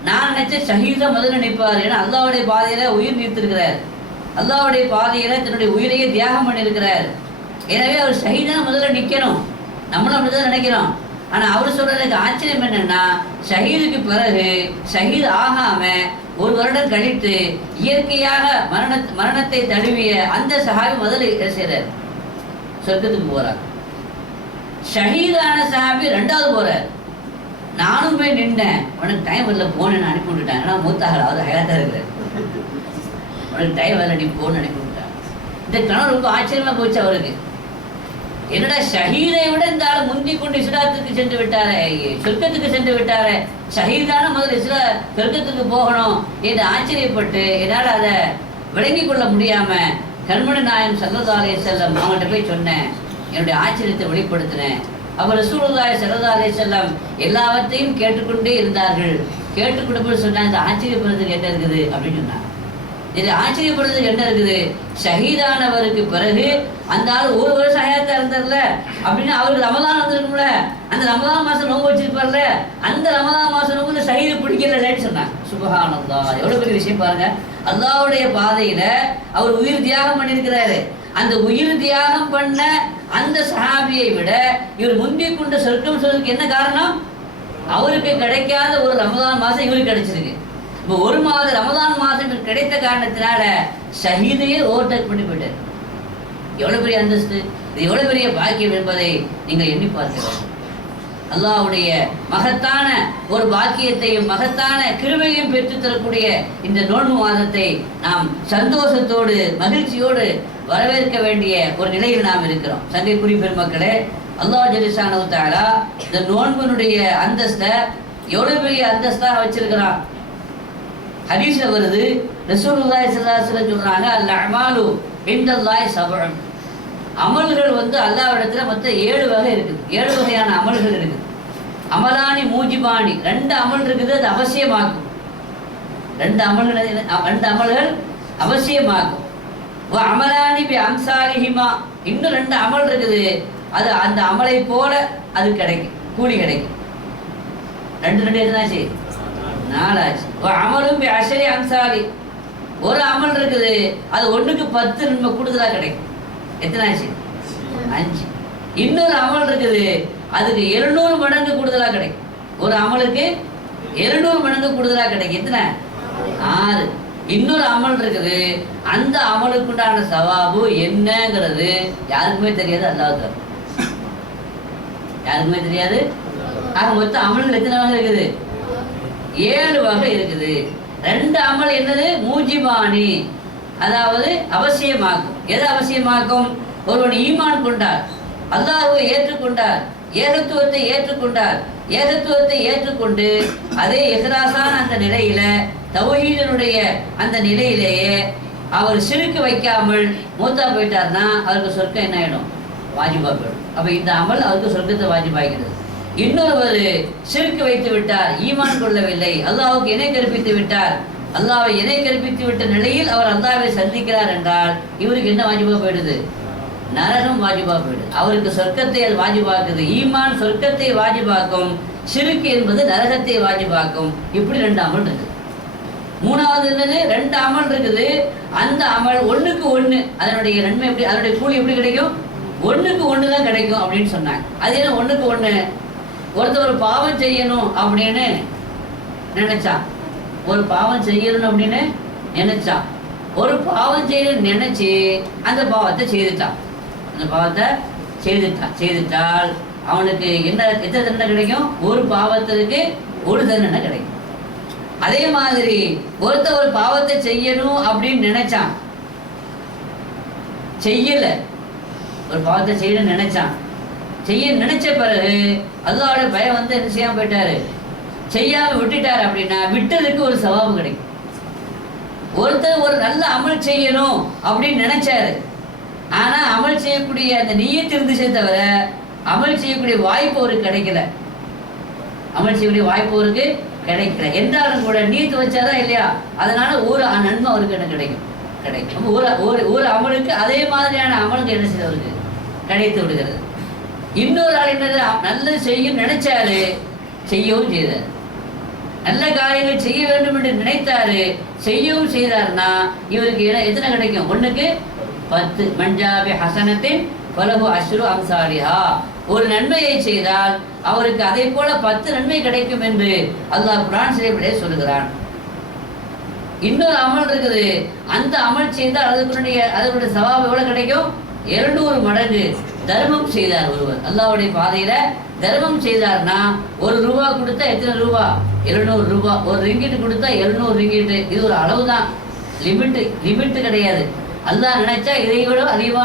நான் நினைச்ச ஷஹீதா முதல்ல நிற்பார். ஏன்னா அல்லாஹ்வுடைய பாதையில உயிர் நீத்திருக்கிறார், அல்லாஹ்வுடைய பாதையில தன்னுடைய உயிரையே தியாகம் பண்ணியிருக்கிறார். எனவே அவர் ஷஹீதா முதல்ல நிற்கணும், நம்மளும் அப்படிதான் நினைக்கிறோம். ஆனால் அவர் சொல்றதுக்கு ஆச்சரியம் என்னன்னா, ஷஹீதுக்கு பிறகு ஷஹீத் ஆகாம 1 வருடம் கழித்து இயற்கையாக மரணத்தை தழுவிய அந்த சஹாபி முதல்ல செய்றார், சொர்க்கத்துக்கு போறார். ஷஹீதான சஹாபி 2வது போறார். நானும் போய் நின்றேன், உனக்கு டைம் வரல போனேன்னு அனுப்பி விட்டுட்டாங்க. ஏன்னா மூத்தாகல, அவர் ஹயாத்தா இருக்கிறார், உனக்கு டைம் வரல நீ போன்னு அனுப்பி விட்டாங்க. இந்த கணவர் ரொம்ப ஆச்சரியமா போச்சு அவருக்கு. என்னடா ஷஹீதை விட இந்த ஆள் முந்தி கொண்டு இஸ்லாத்துக்கு சென்று விட்டாரே, சொர்க்கத்துக்கு சென்று விட்டாரே, ஷஹீதான முதல்ல சொர்க்கத்துக்கு போகணும் என்று ஆச்சரியப்பட்டு என்னால் அதை விளங்கி கொள்ள முடியாம கண்மணி நாயகம் ஸல்லல்லாஹு அலைஹி வஸல்லம் அவங்கள்ட்ட போய் சொன்னேன், என்னுடைய ஆச்சரியத்தை வெளிப்படுத்தினேன். அவர் ரசூலுல்லாஹி ஸல்லல்லாஹு அலைஹி வஸல்லம் எல்லாவற்றையும் கேட்டுக்கொண்டே இருந்தார்கள். கேட்டுக்கொண்டு சொன்னாங்க, இந்த ஆச்சரியப்படுறதுக்கு என்ன இருக்குது அப்படின்னு சொன்னாங்க. இது ஆச்சரியப்படுறதுக்கு என்ன இருக்குது, ஷஹீதானவருக்கு பிறகு அந்த ஆள் 1 வருஷம் ஹயாத்தா இருந்தார்ல, அப்படின்னா அவருக்கு ரமலான் வந்திருக்கும்ல, அந்த ரமலான் மாசம் நோன்பு வச்சிருப்பார்ல, அந்த ரமலான் மாசம் நோன்பு ஷஹீது பிடிக்கலன்னு சொன்னாங்க. சுப்ஹானல்லாஹ், எவ்வளவு பெரிய விஷயம் பாருங்க. அல்லாஹ்வுடைய பாதையில அவர் உயிர் தியாகம் பண்ணியிருக்கிறாரு. அந்த உயிர் தியாகம் பண்ண அந்த சஹாபியை விட இவர் முந்திக் கொண்ட சொர்க்கம் சொல்றதுக்கு என்ன காரணம்? அவருக்கு கிடைக்காத ஒரு ரமதான் மாதம் இவருக்கு கிடைச்சிருக்கு. இப்போ ஒரு மாதம் ரமதான் மாதம் கிடைத்த காரணத்தினால ஷஹீதையே ஓவர்டேக் பண்ணி போயிட்டார். எவ்வளவு பெரிய அந்தஸ்து, இது எவ்வளவு பெரிய பாக்கியம் என்பதை நீங்கள் எண்ணி பார்க்கிறோம். அல்லாஹ்வுடைய மகத்தான ஒரு பாக்கியத்தையும் மகத்தான கிருபையும் பெற்றுத்தரக்கூடிய இந்த நோன்பு மாதத்தை நாம் சந்தோஷத்தோடு மகிழ்ச்சியோடு வரவேற்க வேண்டிய ஒரு நிலையில் நாம் இருக்கிறோம். சங்கைக்குரிய பெருமக்களே, அல்லாஹ் ஜல்லிஷானஹு தஆலா இந்த நோன்பினுடைய அந்தஸ்தை எவ்வளவு பெரிய அந்தஸ்தாக வச்சிருக்கிறான். ஹதீஸ்ல வருது, ரசூலுல்லாஹி ஸல்லல்லாஹு அலைஹி வஸல்லம் சொல்றாங்க, அல் அமாலு இன்தல்லாஹி சபஉன். அமல்கள் அல்லாஹ்விடத்துல மொத்தம் 7 வகை இருக்குது. 7 வகையான அமல்கள் இருக்குது. அமலானி மூஜிபானி, 2 அமல் இருக்குது, அது அவசியமாக்கும். 2 அமல்கள் அவசியமாக்கும். அமலானி பி அம்சாலிஹிமா, இன்னும் 2 அமல் இருக்குது, அது அந்த அமலை போல அது கிடைக்கும், கூலி கிடைக்கும். 2 என்னாச்சு? 4 ஆச்சு. அமலும் பி அஷரி அம்சாலி, ஒரு அமல் இருக்குது, அது 1க்கு 10 நன்மை கூடுதலாக கிடைக்கும். எத்தனை ஆச்சு? 5. இன்னொரு அமல் இருக்குது, அதுக்கு 700 மடங்கு கூடுதலாக கிடைக்கும். ஒரு அமலுக்கு 700 மடங்கு கூடுதலாக கிடைக்கும். எத்தனை? 6. இன்னொரு அமல் இருக்குது, அந்த அமலுக்குண்டான சவாபு என்னங்கிறது யாருக்குமே தெரியாது, அல்லாஹ்வுக்கு யாருக்குமே தெரியாது. ஆக மொத்தம் அமல்கள் எத்தனை வகை இருக்குது? 7 வகை இருக்குது. 2 அமல் என்னது? மூஜிபானி, அதாவது அவசியமாக்கும். எது அவசியமாக்கும்? ஒருவன் ஈமான் கொண்டார், அல்லாஹ்வை ஏற்றுக்கொண்டார், ஏகத்துவத்தை ஏற்றுக்கொண்டார், ஏகத்துவத்தை ஏற்றுக்கொண்டு அதே இஹ்லாஸான அந்த நிலையில தௌஹீதினுடைய அந்த நிலையிலேயே அவர் ஷிர்க் வைக்காமல் மூத்தா போயிட்டார்னா அவருக்கு சொர்க்கம் என்ன ஆயிடும்? வாஜிபா போயிடும். அப்ப இந்த அமல் அவருக்கு சொர்க்கத்தை வாஜிபாகிறது. இன்னொருவர் ஷிர்க் வைத்து விட்டார், ஈமான் கொள்ளவில்லை, அல்லாஹ்வுக்கு இணை கற்பித்து விட்டார், அல்லாஹ்வை இணை கற்பித்து விட்ட நிலையில் அவர் அல்லாஹ்வை சந்திக்கிறார் என்றால் இவருக்கு என்ன வாஜிபா போயிடுது? நரகம் வாஜிபா போயிடுது. அவருக்கு சொர்க்கத்தை அது வாஜிபாக்குது. ஈமான் சொர்க்கத்தை வாஜிபாக்கும், ஷிர்க் என்பது நரகத்தை வாஜிபாக்கும். இப்படி 2 அமல் இருக்குது. 3வது என்னது? 2 அமல் இருக்குது, அந்த அமல் 1க்கு 1, அதனுடைய நன்மை எப்படி, அதனுடைய கூலி எப்படி கிடைக்கும்? 1க்கு 1 தான் கிடைக்கும் அப்படின்னு சொன்னாங்க. அது என்ன 1க்கு 1? ஒருத்தர் ஒரு பாவம் செய்யணும் அப்படின்னு நினைச்சான், ஒரு பாவம் செய்யணும் அப்படின்னு நினைச்சான், ஒரு பாவம் செய்யணும்னு நினைச்சு அந்த பாவத்தை செய்துட்டான். அந்த பாவத்தை செய்துட்டால் அவனுக்கு என்ன, எத்தனை தண்டனை கிடைக்கும்? ஒரு பாவத்திற்கு 1 தண்டனை கிடைக்கும். அதே மாதிரி ஒருத்தர் ஒரு பாவத்தை செய்யணும் அப்படின்னு நினைச்சான், செய்யல, ஒரு பாவத்தை செய்யணும்னு நினைச்சான், செய்ய நினைச்ச பிறகு அல்லாஹ்வோட பயம் என்ன செய்யாம போயிட்டாரு, செய்யாம விட்டுட்டாரு அப்படின்னா விட்டதுக்கு ஒரு சவாபு கிடைக்கும். ஒருத்தர் ஒரு நல்ல அமல் செய்யணும் அப்படின்னு நினைச்சாரு, ஆனா அமல் செய்யக்கூடிய அந்த நீயத்து இருந்துச்சே தவிர அமல் செய்யக்கூடிய வாய்ப்பு அவருக்கு கிடைக்கல. அமல் செய்யக்கூடிய வாய்ப்பு அவருக்கு கிடைக்கல என்றாலும் கூட நீயத்து வச்சாதான் இல்லையா, அதனால ஒரு நன்மை அவருக்கு என்ன கிடைக்கும். ஒரு அமலுக்கு அதே மாதிரியான அமலுக்கு என்ன செய்தவருக்கு கிடைத்து விடுகிறது. இன்னொரு ஆள் என்னது, நல்லது செய்யும் நினைச்சாரு, செய்யவும் செய்தார், நல்ல காரியங்கள் செய்ய வேண்டும் என்று நினைத்தாரு, செய்யவும் செய்தார்னா இவருக்கு எத்தனை கிடைக்கும்? 1க்கு 10. மஞ்சாபி ஹசனத்தின் பலகு அஷ்ரு அம்சாலிஹா, ஒரு நன்மையை செய்தால் அவருக்கு அதை போல 10 நன்மை கிடைக்கும் என்று அல்லாஹ் குர்ஆன் ஷரீஃபிலே சொல்கிறான். இன்னொரு அமல் இருக்குது, அந்த அமல் செய்தால் அதனுடைய சவாபு எவ்வளவு கிடைக்கும்? 200 மடங்கு. தர்மம் செய்தார் ஒருவர், அல்லாஹ்வுடைய பாதையில தர்மம் செய்தார்னா ₹1 கொடுத்தா எத்தனை ரூபா? 200 ரூபா. ஒரு ரிங்கிட் கொடுத்தா 200 ரிங்கிட். இது ஒரு அளவு தான், லிமிட் கிடையாது. அல்லாஹ் நினைச்சா இதை விட அதிகமா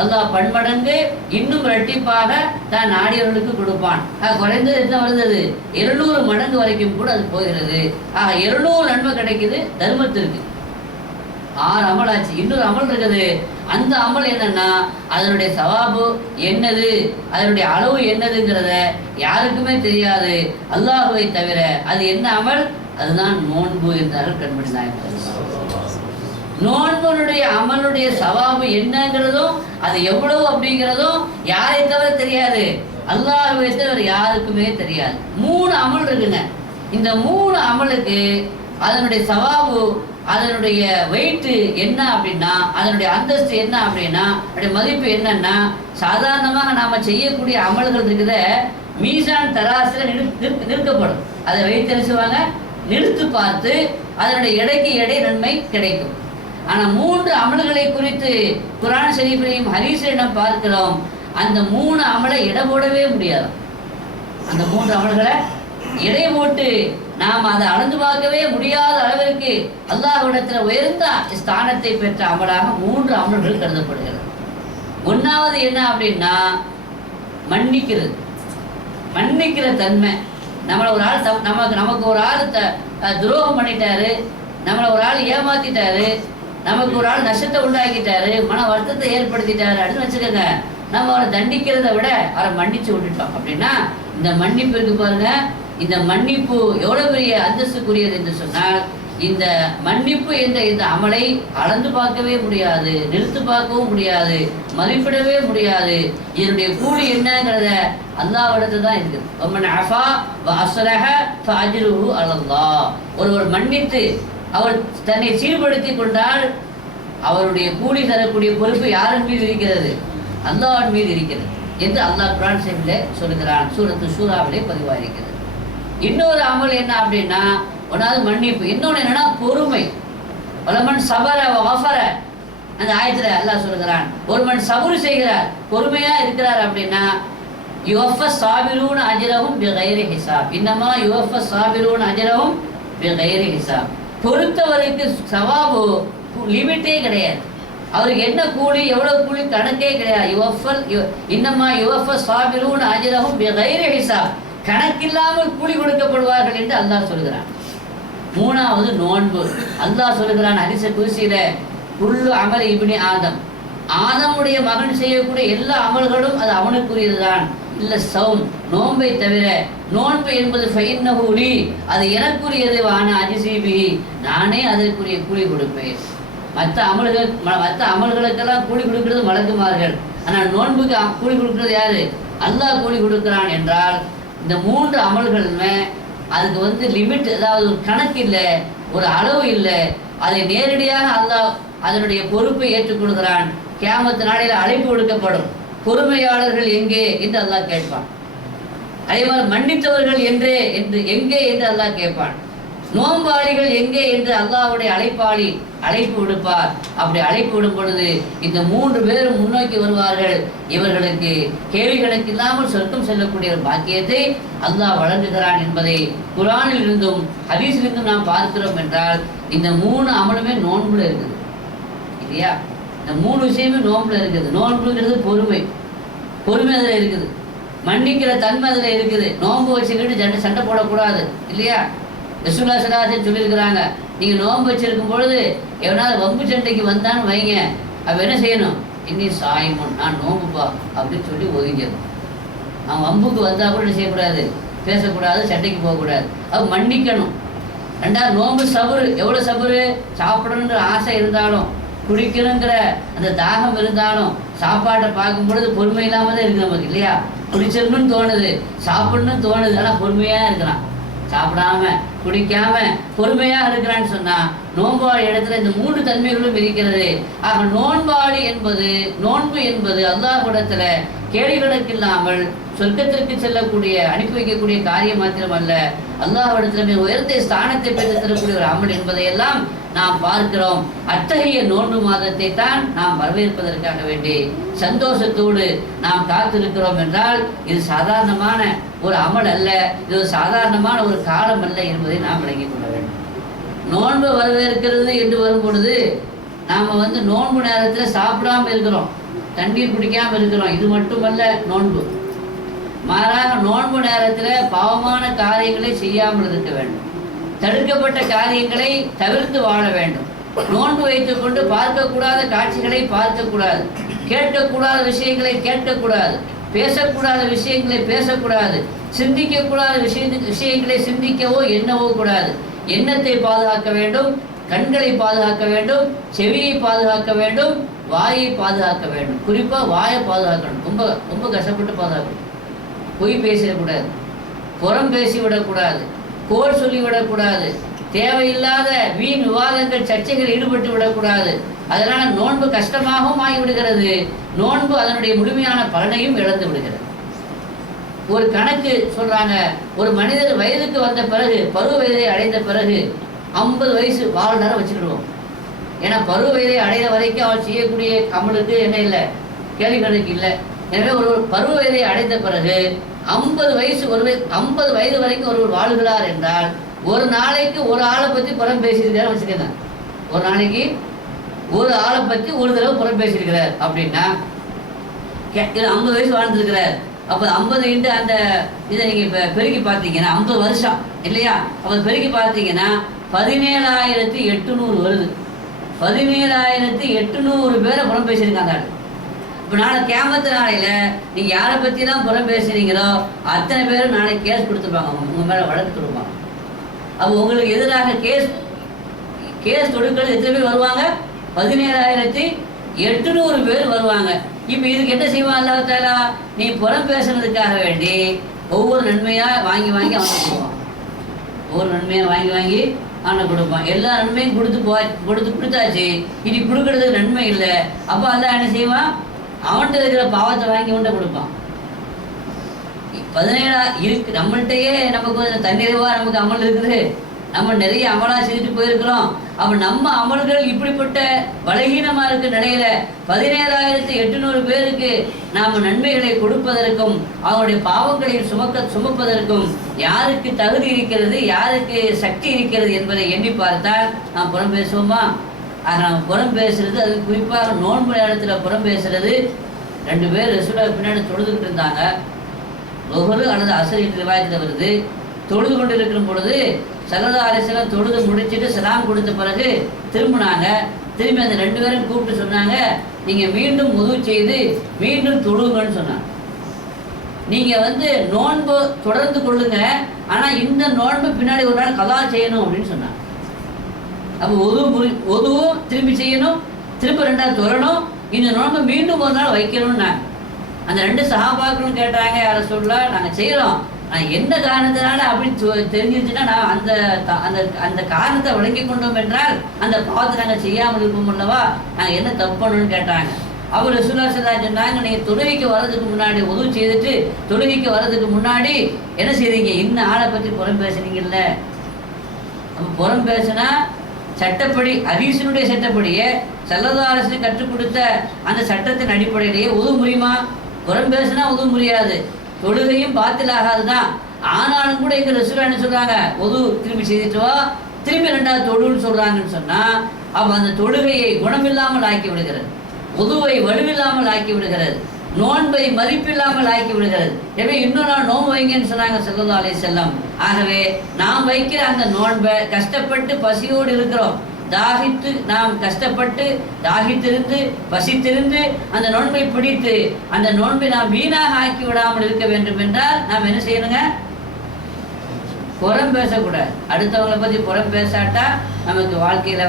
அல்லாஹ் பன்மடங்கு இன்னும் இரட்டிப்பாக தான் நாடியவர்களுக்கு கொடுப்பான். குறைந்தது என்ன வருது? 200 மடங்கு வரைக்கும் கூட அது போகிறது. 200 நன்மை கிடைக்குது தர்மத்திற்கு. 6 அமல் ஆச்சு. இன்னொரு அமல் இருக்குது, அந்த அமல் என்னன்னா அதனுடைய சவாபு என்னது, அதனுடைய அளவு என்னதுங்கிறத யாருக்குமே தெரியாது அல்லாஹ்வை தவிர. அது என்ன அமல்? அதுதான் நோன்பு என்றார்கள் கண்மணி நாயகம். நோன்புடைய அமலுடைய சவாபு என்னங்கிறதும் அது எவ்வளவு அப்படிங்கிறதும் யாரை தவிர தெரியாது, அல்லாஹ்வை தவிர யாருக்குமே தெரியாது. 3 அமல் இருக்குங்க. இந்த 3 அமலுக்கு அதனுடைய சவாபு, அதனுடைய வெயிட்டு என்ன அப்படின்னா, அதனுடைய அந்தஸ்து என்ன அப்படின்னா, அதனுடைய மதிப்பு என்னன்னா, சாதாரணமாக நாம் செய்யக்கூடிய அமல்கள் இருக்கிற மீசான் தராசில் நிறுக்கப்படும். அதை வைத்து நிறுத்துவாங்க, நிறுத்து பார்த்து அதனுடைய எடைக்கு எடை நன்மை கிடைக்கும். ஆனால் 3 அமல்களை குறித்து குர்ஆன் ஷரீஃபிலையும் ஹதீஸிலும் பார்க்கிறோம். அந்த 3 அமலை எடை போடவே முடியாது. அந்த 3 அமல்களை எடை போட்டு நாம் அதை அளந்து பார்க்கவே முடியாத அளவிற்கு அல்லாஹ்விடத்தில் உயர்ந்த ஸ்தானத்தை பெற்ற அமலாக 3 அமல்கள் கருதப்படுகிறது. 1வது என்ன அப்படின்னா, மன்னிக்கிறது. மன்னிக்கிற தன்மை. நம்மளை ஒரு ஆள் நமக்கு ஒரு ஆள் துரோகம் பண்ணிட்டாரு, நம்மளை ஒரு ஆள் ஏமாத்திட்டாரு, நமக்கு ஒரு ஆள் நஷ்டத்தை உண்டாக்கிட்டாரு, மன வருத்தத்தை ஏற்படுத்திட்டாரு அப்படின்னு வச்சுக்கோங்க. நம்ம அவரை தண்டிக்கிறத விட அவரை மன்னிச்சு விட்டுட்டோம் அப்படின்னா, இந்த மன்னிப்பு இருக்கு பாருங்க, இந்த மன்னிப்பு எவ்வளவு பெரிய அந்தஸ்துக்குரியது என்று சொன்னால், இந்த மன்னிப்பு என்ற இந்த அமலை அளந்து பார்க்கவே முடியாது, நிறுத்து பார்க்கவும் முடியாது, மதிப்பிடவே முடியாது. இதனுடைய கூலி என்னங்கிறத அல்லாஹ்விடத்துல தான் இருக்குது. வமன் அஃபா வ அஸ்லஹ ஃபஅஜ்ருஹு அலல்லாஹ். ஒருவர் மன்னித்து அவர் தன்னை சீர்படுத்தி கொண்டால் அவருடைய கூலி தரக்கூடிய பொறுப்பு யாரின் மீது இருக்கிறது? அல்லாஹ்வின் மீது இருக்கிறது என்று அல்லாஹ் குர்ஆன் ஷரீஃபிலே சொல்லுகிறான். சூரத்து ஷூராவிலே பதிவாயிருக்கிறது. இன்னொரு அமல் என்ன அப்படின்னா, ஒன்றாவது மன்னிப்பு, இன்னொன்று என்னன்னா பொறுமை. வலமன் சபர வஃபர, அந்த ஆயத்தில் அல்லாஹ் சொல்லுகிறான், ஒருவன் சபுர் செய்கிறார், பொறுமையா இருக்கிறார் அப்படின்னா, யுவஃப சாபிரூன அஜ்ரஹும் பிகைரி ஹிசாப். இன்னமா யுவஃப சாபிரூன அஜ்ரஹும் பிகைரி ஹிசாப். பொறுத்தவருக்கு சவாபு லிமிட்டே கிடையாது. அவருக்கு என்ன கூலி, எவ்வளவு கூலி கணக்கே கிடையாது. இன்னமா யுவஃப சாபிரூன அஜ்ரஹும் பிகைரி ஹிசாப். கணக்கில்லாமல் கூலி கொடுக்கப்படுவார்கள் என்று அல்லாஹ் சொல்கிறான். 3வது நோன்பு. அல்லாஹ் சொல்கிறான் ஹதீஸ் குத்ஸில, குல்லு அமல் இப்னி ஆதம், ஆதமுடைய மகன் செய்யக்கூடிய எல்லா அமல்களும் அது அவனுக்குரியதுதான், இல்ல சௌம், நோன்பை தவிர. நோன்பு என்பது ஃபைன்னஹு லீ, அது எனக்குரியது, வான அஜ்ஸீபி, நானே அதற்குரிய கூலி கொடுப்பேன். மற்ற அமல்களுக்கெல்லாம் கூலி கொடுக்கிறது மலக்குமார்கள், ஆனால் நோன்புக்கு கூலி கொடுக்கிறது யாரு? அல்லாஹ் கூலி கொடுக்கிறான். என்றால் இந்த 3 அமல்களுமே அதுக்கு லிமிட், அதாவது ஒரு கணக்கு இல்லை, ஒரு அளவு இல்லை. அதை நேரடியாக அல்லாஹ் அதனுடைய பொறுப்பை ஏற்றுக்கொள்கிறான். கியாமத் நாளையில் அழைப்பு விடுக்கப்படும், பொறுமையாளர்கள் எங்கே என்று அல்லாஹ் கேட்பான். அதே மாதிரி மன்னித்தவர்கள் என்று எங்கே என்று அல்லாஹ் கேட்பான். நோம்பாளிகள் எங்கே என்று அல்லாஹ்வுடைய அழைப்பு விடுப்பார். அப்படி அழைப்பு விடும் பொழுது இந்த 3 பேரும் முன்னோக்கி வருவார்கள். இவர்களுக்கு கேள்வி கணக்கு இல்லாமல் சொர்க்கம் செல்லக்கூடிய ஒரு பாக்கியத்தை அல்லாஹ் வழங்குகிறான் என்பதை குர்ஆனில் இருந்தும் ஹதீஸிலிருந்தும் நாம் பார்க்கிறோம். என்றால் இந்த 3 அமலுமே நோன்புல இருக்குது இல்லையா? இந்த 3 விஷயமே நோன்புல இருக்குது. நோன்புங்கிறது பொறுமை அதில் இருக்குது, மன்னிக்கிற தன்மை அதில் இருக்குது. நோன்பு வச்சுக்கிட்டு சண்டை போடக்கூடாது இல்லையா? ரசூலுல்லாஹி ஸல்லல்லாஹு அலைஹி வஸல்லம் சொல்லியிருக்கிறாங்க, நீங்கள் நோன்பு வச்சிருக்கும் பொழுது எவனாவது வம்பு சண்டைக்கு வந்தான்னு வைங்க, அப்போ என்ன செய்யணும்? இன்னி சாயமுன், நான் நோன்புப்பா அப்படின்னு சொல்லி ஒதுங்கிடும். அவன் வம்புக்கு வந்தால் கூட என்ன செய்யக்கூடாது? பேசக்கூடாது, சண்டைக்கு போகக்கூடாது. அது மன்னிக்கணும். 2வது நோன்பு சபுரு. எவ்வளோ சபுரு? சாப்பிடணுங்கிற ஆசை இருந்தாலும், குடிக்கணுங்கிற அந்த தாகம் இருந்தாலும், சாப்பாட்டை பார்க்கும் பொழுது பொறுமை இல்லாமல் தான் இருக்குது நமக்கு இல்லையா? குடிச்சிடணும்னு தோணுது, சாப்பிடணும்னு தோணுது, ஆனால் பொறுமையாக இருக்கிறான். சாப்பிடாம குடிக்காம பொறுமையாக இருக்கிறான்னு சொன்னா, நோன்பாளி இடத்துல இந்த 3 தன்மைகளும் இருக்கிறது. ஆக நோன்பு என்பது அல்லாஹ்விடத்துல கேள்வி கணக்கு இல்லாமல் சொர்க்கத்திற்கு செல்லக்கூடிய, அனுப்பி வைக்கக்கூடிய காரியம் மாத்திரமல்ல, அல்லாஹ்விடத்துல உயர்ந்த ஸ்தானத்தை பெற்று தரக்கூடிய ஒரு அமல் என்பதையெல்லாம் நாம் பார்க்கிறோம். அத்தகைய நோன்பு மாதத்தை தான் நாம் வரவேற்பதற்காக வேண்டி சந்தோஷத்தோடு நாம் காத்திருக்கிறோம். என்றால் இது சாதாரணமான ஒரு அமல் அல்ல, இது ஒரு சாதாரணமான ஒரு காலம் அல்ல என்பதை நாம் விளங்கிக் கொள்ள வேண்டும். நோன்பு வரவேற்கிறது என்று வரும் பொழுது நாம் நோன்பு நேரத்தில் சாப்பிடாமல் இருக்கிறோம், தண்ணீர் குடிக்காமல் இருக்கிறோம். இது மட்டுமல்ல நோன்பு. மாறாக நோன்பு நேரத்தில் பாவமான காரியங்களை செய்யாமல் இருக்க வேண்டும், தடுக்கப்பட்ட காரியங்களை தவிர்த்து வாழ வேண்டும். நோன்பு வைத்துக் கொண்டு பார்க்கக்கூடாத காட்சிகளை பார்க்கக்கூடாது, கேட்கக்கூடாத விஷயங்களை கேட்கக்கூடாது, பேசக்கூடாத விஷயங்களை பேசக்கூடாது, சிந்திக்கக்கூடாத விஷயங்களை சிந்திக்கவோ எண்ணவோ கூடாது. எண்ணத்தை பாதுகாக்க வேண்டும், கண்களை பாதுகாக்க வேண்டும், செவியை பாதுகாக்க வேண்டும், வாயை பாதுகாக்க வேண்டும். குறிப்பாக வாயை பாதுகாக்கணும், ரொம்ப ரொம்ப கஷ்டப்பட்டு பாதுகாக்கணும். பொய் பேசிடக்கூடாது, புறம் பேசிவிடக்கூடாது, கோல் சொல்லிவிடக்கூடாது, தேவையில்லாத வீண் விவாதங்கள் சர்ச்சைகள் ஈடுபட்டு விடக்கூடாது. அதனால நோன்பு கஷ்டமாகவும் ஆகிவிடுகிறது, நோன்பு அதனுடைய முழுமையான பலனையும் இழந்து விடுகிறது. ஒரு கணக்கு சொல்றாங்க, ஒரு மனிதர் வயதுக்கு வந்த பிறகு, பருவ வயதை அடைந்த பிறகு 50 வயசு வாழ்நாள வச்சுக்கிடுவோம். ஏன்னா பருவ வயதை அடைந்த வரைக்கும் அவர் செய்யக்கூடிய அமலுக்கு என்ன இல்லை, கேள்வி கணக்கு இல்லை. எனவே ஒரு பருவ வயதை அடைந்த பிறகு 50 வயது வரைக்கும் ஒருவர் வாழுகிறார் என்றால் ஒரு நாளைக்கு ஒரு ஆளை பற்றி புறம் பேசியிருக்கிறார் வச்சுக்கோங்க. ஒரு நாளைக்கு ஒரு ஆளை பற்றி ஒரு தடவை புறம் பேசியிருக்கிறார் அப்படின்னா 50 வயசு வாழ்ந்துருக்கிறார். அப்போ 50 இன்ட்டு அந்த இதை நீங்கள் இப்போ பெருக்கி பார்த்தீங்கன்னா 50 வருஷம் இல்லையா? அப்போ பெருக்கி பார்த்தீங்கன்னா 17,800 வருது. 17,800 பேரை புறம் பேசியிருக்காங்க. இப்போ நாளை கியாமத்து நாளையில் நீங்கள் யாரை பற்றிலாம் புறம் பேசுகிறீங்களோ அத்தனை பேரும் நாளைக்கு கேஸ் கொடுத்துருப்பாங்க, உங்கள் மேலே வழக்கு கொடுப்பாங்க. அப்போ உங்களுக்கு எதிராக கேஸ் தொடுக்கிறது எத்தனை பேர் வருவாங்க? 17,800 பேர் வருவாங்க. இப்போ இதுக்கு என்ன செய்வான் அல்லாஹ் தஆலா? நீ புறம் பேசுனதுக்காக வேண்டி ஒவ்வொரு நன்மையாக வாங்கி வாங்கி அவனை கொடுப்பான். ஒவ்வொரு நன்மையாக வாங்கி வாங்கி அவனை கொடுப்பான். எல்லா நன்மையும் கொடுத்தாச்சு, இனி கொடுக்கறதுக்கு நன்மை இல்லை. அப்போ அல்லாஹ் என்ன செய்வான்? அவன்கிட்ட இருக்கிற பாவத்தை வாங்கி அவன்கிட்ட கொடுப்பான். 17 இருக்கு நம்மள்கிட்டயே. நமக்கு கொஞ்சம் தன்னிறைவாக நமக்கு அமல் இருக்குது, நம்ம நிறைய அமலாக செஞ்சுட்டு போயிருக்கிறோம். அப்போ நம்ம அமல்கள் இப்படிப்பட்ட பலகீனமாக இருக்க நிலையில 17,800 பேருக்கு நாம் நன்மைகளை கொடுப்பதற்கும் அவருடைய பாவங்களை சுமப்பதற்கும் யாருக்கு தகுதி இருக்கிறது, யாருக்கு சக்தி இருக்கிறது என்பதை எண்ணி பார்த்தால் நாம் புறம் பேசுவோமா? நம்ம புறம் பேசுறது, அது குறிப்பாக நோன்பு நேரத்தில் புறம் பேசுறது. 2 பேர் ரசூலுல்லாஹ் பின்னாடி தொழுதுகிட்டு இருந்தாங்க. லுஹர் அல்லது அஸ்ர் என்ற ரிவாயத்தில் வருது. தொழுது கொண்டு இருக்கிற பொழுது ஸல்லல்லாஹு அலைஹி வஸல்லம் தொழுது முடிச்சுட்டு சலாம் கொடுத்த பிறகு திரும்பினாங்க. திரும்பி அந்த 2 பேரும் கூப்பிட்டு சொன்னாங்க, நீங்கள் மீண்டும் உது செய்து மீண்டும் தொழுங்கன்னு சொன்னாங்க. நீங்கள் நோன்பு தொடர்ந்து கொள்ளுங்க, ஆனால் இந்த நோன்பு பின்னாடி ஒரு நாள் கதா செய்யணும் அப்படின்னு சொன்னாங்க. அப்போ ஒதுவும் திரும்பி செய்யணும், திரும்ப 2ஆவது தொழணும், இந்த நோன்பு மீண்டும் ஒரு நாள் வைக்கணும்னா அந்த 2 சஹாபாக்களும் கேட்டாங்க, யாரை சொல்லலாம் நாங்கள் செய்கிறோம், நான் என்ன காரணத்தினால அப்படி தெரிஞ்சிருச்சுன்னா நான் அந்த காரணத்தை விளங்கி கொண்டோம் என்றால் அந்த பாவத்தை நாங்கள் செய்யாமல் இருப்போம் அல்லவா, நாங்கள் என்ன தப்பு பண்ணணும்னு கேட்டாங்க. அவர் ரசூலுல்லாஹி ஸல்லல்லாஹு அலைஹி வஸல்லம் சொன்னாங்க, நீங்கள் தொழுகைக்கு வர்றதுக்கு முன்னாடி உது செய்துட்டு தொழுகைக்கு வர்றதுக்கு முன்னாடி என்ன செய்றீங்க, இன்னும் ஆளை பற்றி புறம் பேசுறீங்கல்ல. அப்போ புறம் பேசுனா சட்டப்படி ஹதீஸினுடைய சட்டப்படியே ஸல்லல்லாஹு அலைஹி வஸல்லம் கற்றுக் கொடுத்த அந்த சட்டத்தின் அடிப்படையிலேயே உது முடியுமா? புறம் பேசுனா உது முடியாது, தொழுகையும் பாத்திலாகாது தான். ஆனாலும் கூட எங்கள் ரசூலுல்லாஹ் என்ன சொல்கிறாங்க, உது திரும்பி செய்துட்டு வா, திரும்பி 2ஆவது தொழுன்னு சொல்கிறாங்கன்னு சொன்னால் அப்போ அந்த தொழுகையை குணமில்லாமல் ஆக்கி விடுகிறது, உதுவை வலுவில்லாமல் ஆக்கி விடுகிறது, நோன்பை மதிப்பில்லாமல் ஆக்கி விடுகிறது. எனவே இன்னொரு நாள் நோன்பு வைங்கன்னு சொன்னாங்க ஸல்லல்லாஹு அலைஹி வஸல்லம். ஆகவே நாம் வைக்கிற அந்த நோன்பை கஷ்டப்பட்டு பசியோடு இருக்கிறோம், தாகித்து நாம் கஷ்டப்பட்டு தாகித்திருந்து பசித்திருந்து அந்த நோன்பை பிடித்து அந்த நோன்பை நாம் வீணாக ஆக்கி விடாமல் இருக்க வேண்டும் என்றால் நாம் என்ன செய்யணுங்க? புறம் பேசக்கூடாது. அடுத்தவங்களை பற்றி புறம் பேசாட்டா நமக்கு வாழ்க்கையில்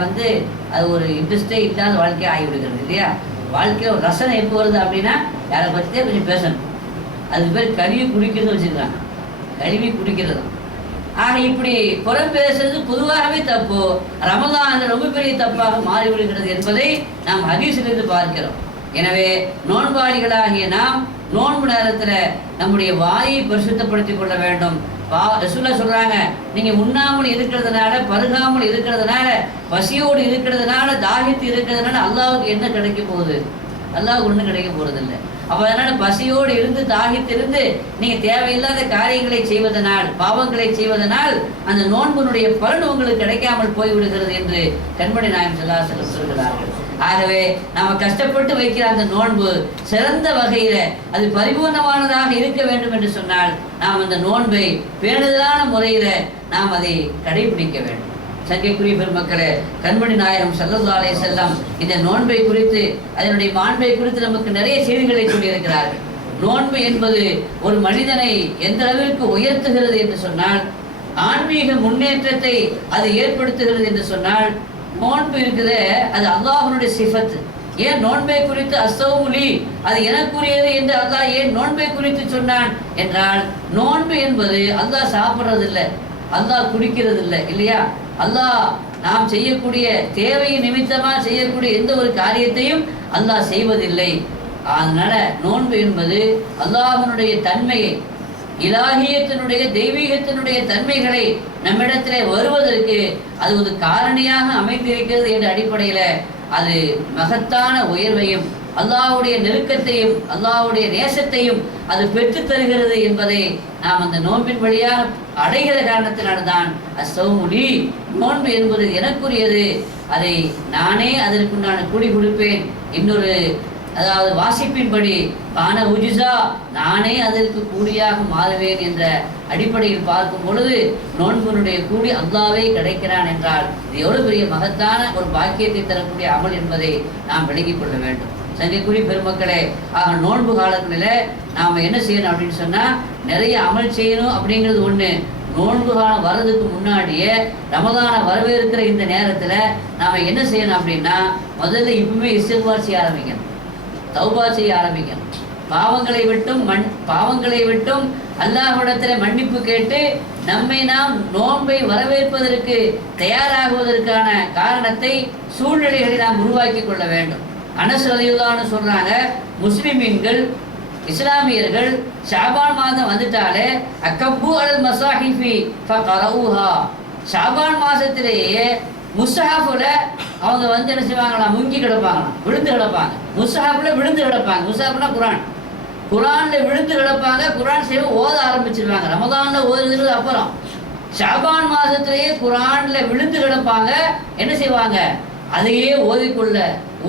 அது ஒரு இன்ட்ரெஸ்டே இல்லாத வாழ்க்கையாக ஆகிவிடுகிறது இல்லையா? வாழ்க்கையில் ஒரு ரசனை எப்போ வருது அப்படின்னா யாரை பற்றியே கொஞ்சம் பேசணும். அதுக்கு பேர் கழுவி குடிக்கிறது வச்சுக்கிறாங்க, கழுவி குடிக்கிறது. ஆக இப்படி புறம் பேசுறது பொதுவாகவே தப்பு, ரமலான் ரொம்ப பெரிய தப்பாக மாறிவிடுகிறது என்பதை நாம் ஹதீஸிலிருந்து பார்க்கிறோம். எனவே நோன்பாளிகளாகிய நாம் நோன்பு நேரத்தில் நம்முடைய வாயை பரிசுத்தப்படுத்திக் கொள்ள வேண்டும். ரசூலுல்லாஹ் சொல்றாங்க, நீங்க உண்ணாமல் இருக்கிறதுனால, பருகாமல் இருக்கிறதுனால, பசியோடு இருக்கிறதுனால, தாகித்து இருக்கிறதுனால அல்லாஹ்வுக்கு என்ன கிடைக்க போகுது? அல்லாஹ்வுக்கு ஒன்றும் கிடைக்க போறதில்லை. அப்போ அதனால பசியோடு இருந்து தாகித்திருந்து நீங்க தேவையில்லாத காரியங்களை செய்வதனால், பாவங்களை செய்வதனால் அந்த நோன்பினுடைய பலன் உங்களுக்கு கிடைக்காமல் போய்விடுகிறது என்று கண்மணி நாயகம் ஸல்லல்லாஹு அலைஹி வஸல்லம் சொல்கிறார்கள். ஆகவே நாம் கஷ்டப்பட்டு வைக்கிற அந்த நோன்பு சிறந்த வகையில் அது பரிபூர்ணமானதாக இருக்க வேண்டும் என்று சொன்னால் நாம் அந்த நோன்பை பேணுதலான முறையில் நாம் அதை கடைபிடிக்க வேண்டும். சங்கைக்குரிய பெருமக்களே, கண்மணி நாயகம் ஸல்லல்லாஹு அலைஹி வஸல்லம் இந்த நோன்பை குறித்து, அதனுடைய மாண்பை குறித்து நமக்கு நிறைய செய்திகளை சொல்லியிருக்கிறார்கள். நோன்பு என்பது ஒரு மனிதனை எந்த அளவிற்கு உயர்த்துகிறது என்று சொன்னால், ஆன்மீக முன்னேற்றத்தை அது ஏற்படுத்துகிறது என்று சொன்னால், நோன்பு இருக்குதே அது அல்லாஹ்வுடைய சிஃபத்து. ஏன் நோன்பை குறித்து அஸ்ஸௌமுலி அது எனக்குரியது என்று அல்லாஹ் ஏன் நோன்பை குறித்து சொன்னான் என்றால், நோன்பு என்பது அல்லாஹ் சாப்பிட்றது இல்லை, அல்லாஹ் குடிக்கிறது இல்லை இல்லையா? அல்லாஹ் நாம் செய்யக்கூடிய தேவையின் நிமித்தமாக செய்யக்கூடிய எந்த ஒரு காரியத்தையும் அல்லாஹ் செய்வதில்லை. அதனால நோன்பு என்பது அல்லாஹ்வினுடைய தன்மையை, இலாஹியத்தினுடைய தெய்வீகத்தினுடைய தன்மைகளை நம்மிடத்திலே வருவதற்கு அது ஒரு காரணியாக அமைந்திருக்கிறது என்ற அடிப்படையில் அது மகத்தான உயர்வையும் அல்லாஹ்வுடைய நெருக்கத்தையும் அல்லாஹ்வுடைய நேசத்தையும் அது பெற்று தருகிறது என்பதை நாம் அந்த நோன்பின் வழியாக அடைகிற காரணத்தினால்தான் அஸ்ஸௌமுலி, நோன்பு என்பது எனக்குரியது, அதை நானே அதற்குண்டான கூலி கொடுப்பேன். இன்னொரு அதாவது வாசிப்பின்படி பான உஜிசா, நானே அதற்கு கூலியாக மாறுவேன் என்ற அடிப்படையில் பார்க்கும் பொழுது நோன்பினுடைய கூலி அல்லாஹ்வே கிடைக்கிறான் என்றால் இது எவ்வளவு பெரிய மகத்தான ஒரு பாக்கியத்தை தரக்கூடிய அமல் என்பதை நாம் விளங்கிக் கொள்ள வேண்டும். சங்கைக்குரிய பெருமக்களே, ஆக நோன்பு காலங்களில் நாம் என்ன செய்யணும் அப்படின்னு சொன்னால் நிறைய அமல் செய்யணும் அப்படிங்கிறது ஒன்று. நோன்பு காலம் வர்றதுக்கு முன்னாடியே ரமதானை வரவேற்கிற இந்த நேரத்தில் நாம் என்ன செய்யணும் அப்படின்னா முதல்ல இப்பவுமே இஸ்திக்பார் செய்ய ஆரம்பிக்கணும், தௌபா செய்ய ஆரம்பிக்கணும். பாவங்களை விட்டும் அல்லாஹ்விடத்தில் மன்னிப்பு கேட்டு நம்மை நாம் நோன்பை வரவேற்பதற்கு தயாராகுவதற்கான காரணத்தை சூழ்நிலைகளை நாம் உருவாக்கி கொள்ள வேண்டும். அனஸ் ரலியல்லாஹு அன்ஹு சொல்றாங்க, முஸ்லிமீன்கள் இஸ்லாமியர்கள் ஷாபான் மாதம் வந்துட்டாலே அக்கப்பு அல் மசாஹிஃபி ஃபகரவுஹா, ஷாபான் மாதத்திலேயே முஸ்ஹாஃபுல அவங்க வந்து என்ன செய்வாங்களாம், முங்கி கிடப்பாங்களாம், விழுந்து கிடப்பாங்க. முஸ்ஹாஃபுல விழுந்து கிடப்பாங்க. முஸ்ஹாஃப்னா குரான்ல விழுந்து கிடப்பாங்க. குரான் சேவை ஓத ஆரம்பிச்சிருவாங்க. ரமதான்ல ஓதுறது அப்புறம் ஷாபான் மாதத்திலேயே குரான்ல விழுந்து கிடப்பாங்க. என்ன செய்வாங்க, அதையே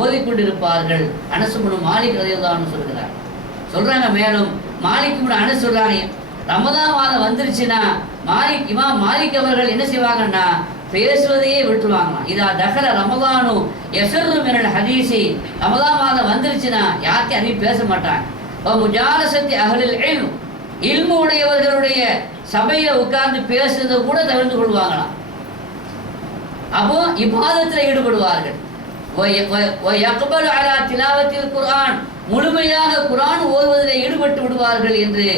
ஓதிக்கொண்டிருப்பார்கள். அனஸ் இப்னு மாலிக் ரலியல்லாஹு அன்ஹு சொல்றாங்க. மேலும் மாலிக் இப்னு அனஸ் சொல்றாங்க, ரமதான் மாதம் வந்துருச்சுன்னா இமாம் மாலிக் அவர்கள் என்ன செய்வாங்கன்னா பேசுவதையே விட்டுருவாங்களாம். இதா தகல ரமதானு யஃபிர்ரு மினல் ஹதீஸி, ரமதான் மாதம் வந்துருச்சுன்னா யார்கிட்டையும் அதிகம் பேச மாட்டாங்க. முஜாலசத்தி அஹ்லில் இல்ம், இல்மு உடையவர்களுடைய சபையில உட்கார்ந்து பேசுறதை கூட தவிர்த்து கொள்வாங்களாம். அப்போ இபாதத்தில் ஈடுபடுவார்கள். குர்ஆன், முழுமையாக குர்ஆன் ஓதுவதில் ஈடுபட்டு விடுவார்கள் என்று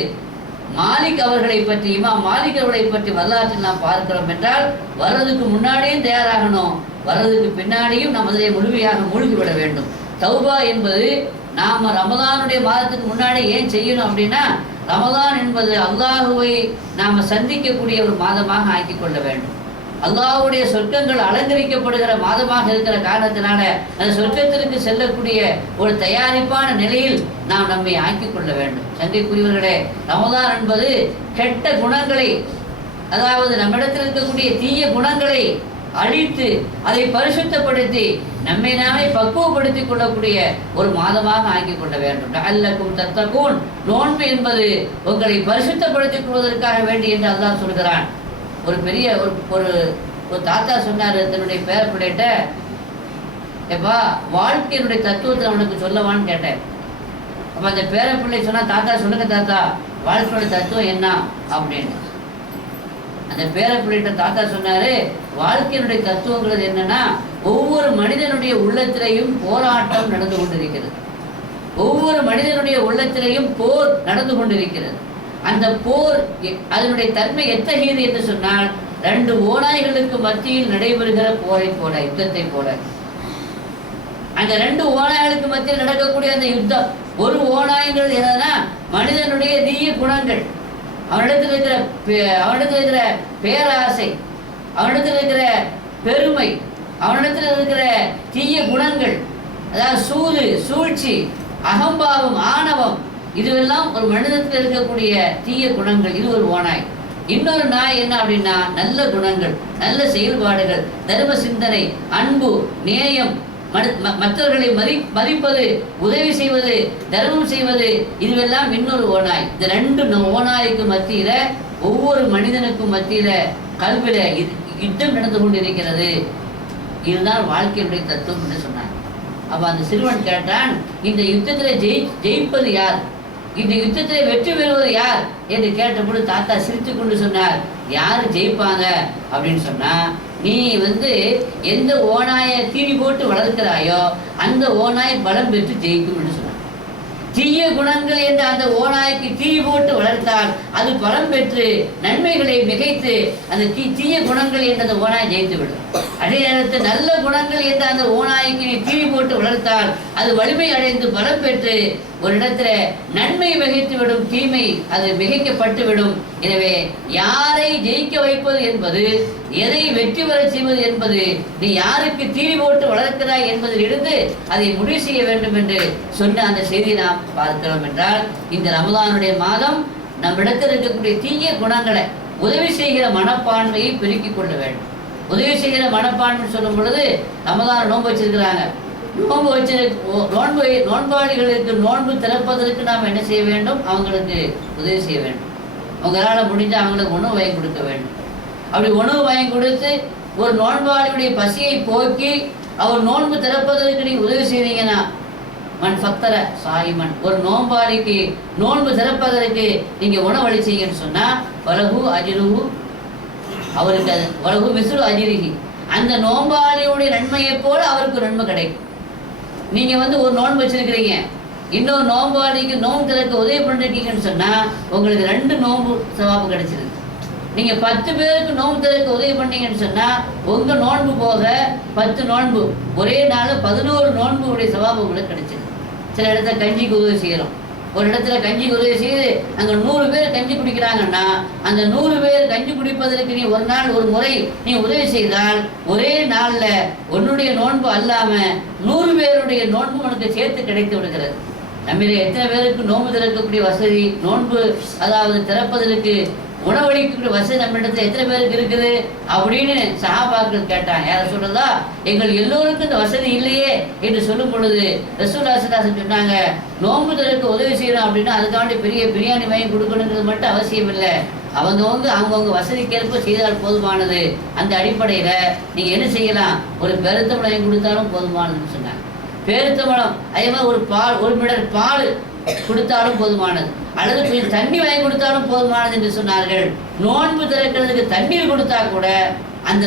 மாலிக் அவர்களை பற்றி, இமாம் மாலிக் அவர்களை பற்றி வரலாற்றில் நாம் பார்க்கிறோம். என்றால் வர்றதுக்கு முன்னாடியும் தயாராகணும், வர்றதுக்கு பின்னாடியும் நாம் அதிலே முழுமையாக மூழ்கிவிட வேண்டும். தௌபா என்பது நாம் ரமதானுடைய மாதத்துக்கு முன்னாடி ஏன் செய்யணும் அப்படின்னா, ரமதான் என்பது அல்லாஹுவை நாம் சந்திக்கக்கூடிய ஒரு மாதமாக ஆக்கி கொள்ள வேண்டும். அல்லாஹ்வுடைய சொர்க்கங்கள் அலங்கரிக்கப்படுகிற மாதமாக இருக்கிற காரணத்தினால அந்த சொர்க்கத்திற்கு செல்லக்கூடிய ஒரு தயாரிப்பான நிலையில் நாம் நம்மை ஆக்கிக் கொள்ள வேண்டும். சங்கைக்குரியவர்களே, ரமதான் என்பது கெட்ட குணங்களை, அதாவது நம்மிடத்தில் இருக்கக்கூடிய தீய குணங்களை அழித்து அதை பரிசுத்தப்படுத்தி நம்மை நாமே பக்குவப்படுத்திக் கொள்ளக்கூடிய ஒரு மாதமாக ஆக்கிக் கொள்ள வேண்டும். லஅல்லக்கும் தத்தகூன், நோன்பு என்பது உங்களை பரிசுத்தப்படுத்திக் கொள்வதற்காக வேண்டி என்று அல்லாஹ் சொல்கிறான். ஒரு பெரிய ஒரு தாத்தா சொன்னார் தன்னுடைய பேர பிள்ளைகிட்ட, எப்பா வாழ்க்கையினுடைய தத்துவத்தை அவனுக்கு சொல்லவான்னு கேட்டேன். அப்போ அந்த பேர பிள்ளை சொன்னா, தாத்தா சொல்லுங்க தாத்தா, வாழ்க்கையுடைய தத்துவம் என்ன அப்படின்னு. அந்த பேர பிள்ளைகிட்ட தாத்தா சொன்னாரு, வாழ்க்கையினுடைய தத்துவங்கிறது என்னன்னா, ஒவ்வொரு மனிதனுடைய உள்ளத்திலையும் போராட்டம் நடந்து கொண்டிருக்கிறது. ஒவ்வொரு மனிதனுடைய உள்ளத்திலையும் போர் நடந்து கொண்டிருக்கிறது. அந்த போர் அதனுடைய தன்மை எத்தகையது என்று சொன்னால், ரெண்டு ஓநாய்களுக்கு மத்தியில் நடைபெறுகிற போரை போல, யுத்தத்தை போல. அந்த ரெண்டு ஓநாய்களுக்கு மத்தியில் நடக்கக்கூடிய அந்த யுத்தம், ஒரு ஓநாய்ங்கிறது என்னன்னா மனிதனுடைய தீய குணங்கள், அவனிடத்தில் இருக்கிற பேராசை, அவனிடத்தில் இருக்கிற பெருமை, அவனிடத்தில் இருக்கிற தீய குணங்கள், அதாவது சூது, சூழ்ச்சி, அகம்பாவம், ஆணவம், இதுவெல்லாம் ஒரு மனிதத்தில் இருக்கக்கூடிய தீய குணங்கள். இது ஒரு ஓநாய். இன்னொரு நாய் என்ன அப்படின்னா, நல்ல குணங்கள், நல்ல செயல்பாடுகள், தர்ம சிந்தனை, அன்பு, நேயம், மற்றவர்களை மதிப்பது, உதவி செய்வது, தர்மம் செய்வது, இதுவெல்லாம் இன்னொரு ஓநாய். இந்த ரெண்டு ஓநாய்க்கு மத்தியில, ஒவ்வொரு மனிதனுக்கும் மத்தியில கல்வியில யுத்தம் நடந்து கொண்டிருக்கிறது. இதுதான் வாழ்க்கையுடைய தத்துவம் என்று சொன்னாங்க. அப்ப அந்த சிறுவன் கேட்டான், இந்த யுத்தத்தில் ஜெயிப்பது யார், இந்த யுத்தத்தில் வெற்றி பெறுவது யார் என்று கேட்டபோது தாத்தா சிரித்து கொண்டு சொன்னார், யாரு ஜெயிப்பாங்க அப்படின்னு சொன்னா, நீ எந்த ஓநாயை தீனி போட்டு வளர்க்கிறாயோ அந்த ஓநாய் பலம் பெற்று ஜெயிக்கும் என்று சொன்னார். தீய குணங்கள் என்ற அந்த ஓநாய்க்கு தீ போட்டு வளர்த்தால் அது பலம் பெற்று நன்மைகளை மிகைத்து அந்த தீய குணங்கள் என்ற அந்த ஓநாய் ஜெயித்துவிடும். அதே நேரத்தில் நல்ல குணங்கள் என்ற அந்த ஓநாய்க்கு நீ தீ போட்டு வளர்த்தால் அது வலிமை அடைந்து பலம் பெற்று ஒரு இடத்துல நன்மை மிகைத்துவிடும், தீமை அது மிகைக்கப்பட்டுவிடும். எனவே யாரை ஜெயிக்க வைப்பது என்பது, எதை வெற்றி பெற செய்வது என்பது, நீ யாருக்கு தீ போட்டு வளர்க்கிறாய் என்பதில் இருந்து அதை முடிவு செய்ய வேண்டும் என்று சொன்ன அந்த செய்தியை நாம் பார்க்கிறோம். என்றால் இந்த ரமலானுடைய மாதம் நம்மிடத்தில் இருக்கக்கூடிய தீய குணங்களை உதவி செய்கிற மனப்பான்மையை பெருக்கிக் கொள்ள வேண்டும். உதவி செய்கிற மனப்பான்மை சொல்லும் பொழுது ரமலான் நோன்பு வச்சிருக்கிறாங்க, நோன்பாளிகளுக்கு நோன்பு திறப்பதற்கு நாம் என்ன செய்ய வேண்டும்? அவங்களுக்கு உதவி செய்ய வேண்டும். உங்களால் முடிஞ்ச அவங்களுக்கு உணவு வாங்கி கொடுக்க வேண்டும். அப்படி உணவு வாங்கி கொடுத்து ஒரு நோன்பாளியுடைய பசியை போக்கி அவர் நோன்பு திறப்பதற்கு நீங்கள் உதவி செய்வீங்கன்னா, மண் ஃபத்தர சாயிமன், ஒரு நோன்பாளிக்கு நோன்பு திறப்பதற்கு நீங்கள் உணவளி செய்யுன்னு சொன்னால் வலகு அஜிருகு, அவருக்கு அது வலகு மிசுரு அஜிருகி, அந்த நோன்பாளியுடைய நன்மையை போல அவருக்கு நன்மை கிடைக்கும். நீங்கள் ஒரு நோன்பு வச்சிருக்கிறீங்க, இன்னொரு நோன்பாளிக்கு நோன்பு திறக்க உதவி பண்ணிருக்கீங்கன்னு சொன்னால் உங்களுக்கு 2 நோன்பு சவாப்பு கிடைச்சிருக்கு. நீங்கள் 10 பேருக்கு நோன்பு திறக்க உதவி பண்ணீங்கன்னு சொன்னால் உங்கள் நோன்பு போக 10 நோன்பு, ஒரே நாள் 11 நோன்புடைய சவாப்பு உங்களுக்கு கிடைச்சிருக்கு. சில இடத்துல கஞ்சிக்கு உதவி செய்கிறோம், ஒரு இடத்துல கஞ்சிக்கு உதவி செய்து அங்கே 100 பேர் கஞ்சி குடிக்கிறாங்கன்னா அந்த 100 பேர் கஞ்சி குடிப்பதற்கு நீ ஒரு நாள் ஒரு முறை நீ உதவி செய்தால் ஒரே நாளில் உன்னுடைய நோன்பு அல்லாமல் 100 பேருடைய நோன்பு உனக்கு சேர்த்து கிடைத்து விடுகிறது. நம்மளே எத்தனை பேருக்கு நோன்பு திறக்கக்கூடிய வசதி, நோன்பு அதாவது திறப்பதற்கு உணவளிக்கக்கூடிய வசதி நம்ம இடத்துல எத்தனை பேருக்கு இருக்குது அப்படின்னு சஹாபாக்கள் கேட்டாங்க. யாரை சொல்றதா? எங்கள் எல்லோருக்கும் இந்த வசதி இல்லையே என்று சொல்லும் பொழுது ரசூலுல்லாஹி ஸல்லல்லாஹு அலைஹி வஸல்லம் சொன்னாங்க, நோன்பு திறக்க உதவி செய்யணும் அப்படின்னா அதுக்காண்டி பெரிய பிரியாணி வாங்கி கொடுக்கணுங்கிறது மட்டும் அவசியம் இல்லை, அவங்கவுங்க வசதிக்கேற்ப செய்தால் போதுமானது. அந்த அடிப்படையில் நீங்கள் என்ன செய்யலாம்? ஒரு பெருத்தம்பளம் வாங்கி கொடுத்தாலும் போதுமானதுன்னு சொன்னாங்க. பேருத்தம்பளம் அதே மாதிரி ஒரு மிடர் பால் கொடுத்தாலும் போதுமானது, அல்லது கொஞ்சம் தண்ணி வாங்கி கொடுத்தாலும் போதுமானது என்று சொன்னார்கள். நோன்பு திறக்கிறதுக்கு தண்ணீர் கொடுத்தா கூட அந்த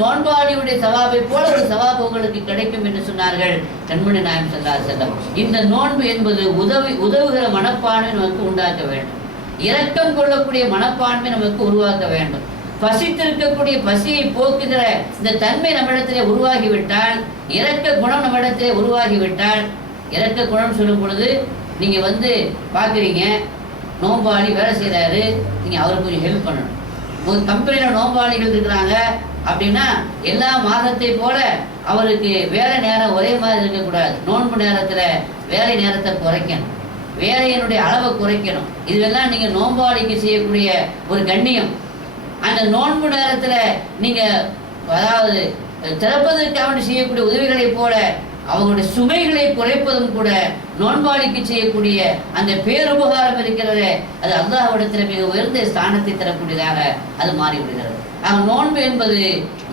நோன்பாளியுடைய சவாபை போல ஒரு சவாபு உங்களுக்கு கிடைக்கும் என்று சொன்னார்கள் கண்மணி நாயகம் ஸல்லல்லாஹு அலைஹி வஸல்லம். இந்த நோன்பு என்பது உதவுகிற மனப்பான்மை நமக்கு உண்டாக்க வேண்டும், இரக்கம் கொள்ளக்கூடிய மனப்பான்மை நமக்கு உருவாக்க வேண்டும். பசித்திருக்கக்கூடிய பசியை போக்குகிற இந்த தன்மை நம்மிடத்திலே உருவாகிவிட்டால், இரக்க குணம் நம்மிடத்திலே உருவாகிவிட்டால், இரக்க குணம் சொல்லும் பொழுது நீங்கள் பார்க்குறீங்க, நோன்பாளி வேலை செய்கிறாரு, நீங்கள் அவருக்கு கொஞ்சம் ஹெல்ப் பண்ணணும். ஒரு கம்பெனியில் நோன்பாளிகள் இருக்கிறாங்க அப்படின்னா எல்லா மாதத்தை போல அவருக்கு வேலை நேரம் ஒரே மாதிரி இருக்கக்கூடாது. நோன்பு நேரத்தில் வேலை நேரத்தை குறைக்கணும், வேலையினுடைய அளவை குறைக்கணும். இதுவெல்லாம் நீங்கள் நோன்பாளிக்கு செய்யக்கூடிய ஒரு கண்ணியம். அந்த நோன்பு நேரத்தில் நீங்கள் அதாவது திறப்பதற்காக செய்யக்கூடிய உதவிகளை போல அவங்களுடைய சுமைகளை குறைப்பதும் கூட நோன்பாளிக்கு செய்யக்கூடிய அந்த பேருபகாரம் இருக்கிறது. அது அல்லாஹ்விடத்தில் மிக உயர்ந்த ஸ்தானத்தை தரக்கூடியதாக அது மாறிவிடுகிறது. நோன்பு என்பது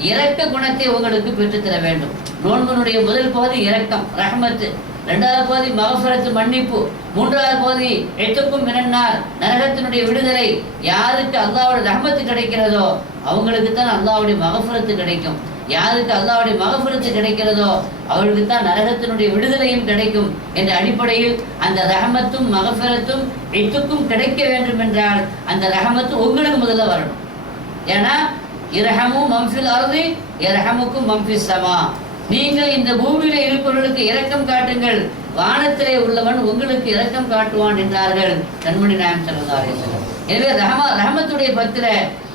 இரக்க குணத்தை உங்களுக்கு பெற்றுத்தர வேண்டும். நோன்பினுடைய முதல் பகுதி இரக்கம், ரஹ்மத்து. 2வது பகுதி மகஃபிரத்து, மன்னிப்பு. 3வது பகுதி எத்துக்கும் மினன்னார், நரகத்தினுடைய விடுதலை. யாருக்கு அல்லாஹ்வுடைய ரஹ்மத்து கிடைக்கிறதோ அவங்களுக்கு தான் அல்லாஹ்வுடைய மகஃபிரத்து கிடைக்கும். யாருக்கு அல்லாஹ்வுடைய மகஃபிரத்து கிடைக்கிறதோ அவர்களுக்கு தான் நரகத்தினுடைய விடுதலையும் கிடைக்கும் என்ற அடிப்படையில் அந்த ரஹமத்தும் மகஃபிரத்தும் எத்துக்கும் கிடைக்க வேண்டும் என்றால் அந்த ரஹமத்து உங்களுக்கு முதல்ல வரணும். ஏன்னா இரஹமு மம்ஃபில் அர்தி இரஹமுக்கும் மம்ஃபிஸ் ஸமா, நீங்கள் இந்த பூமியில இருப்பவர்களுக்கு இரக்கம் காட்டுங்கள், வானத்திலே உள்ளவன் உங்களுக்கு இரக்கம் காட்டுவான் என்றார்கள் கண்மணி நாயகம் ஸல்லல்லாஹு அலைஹி வஸல்லம். எனவே ரஹமத்துடைய பத்திர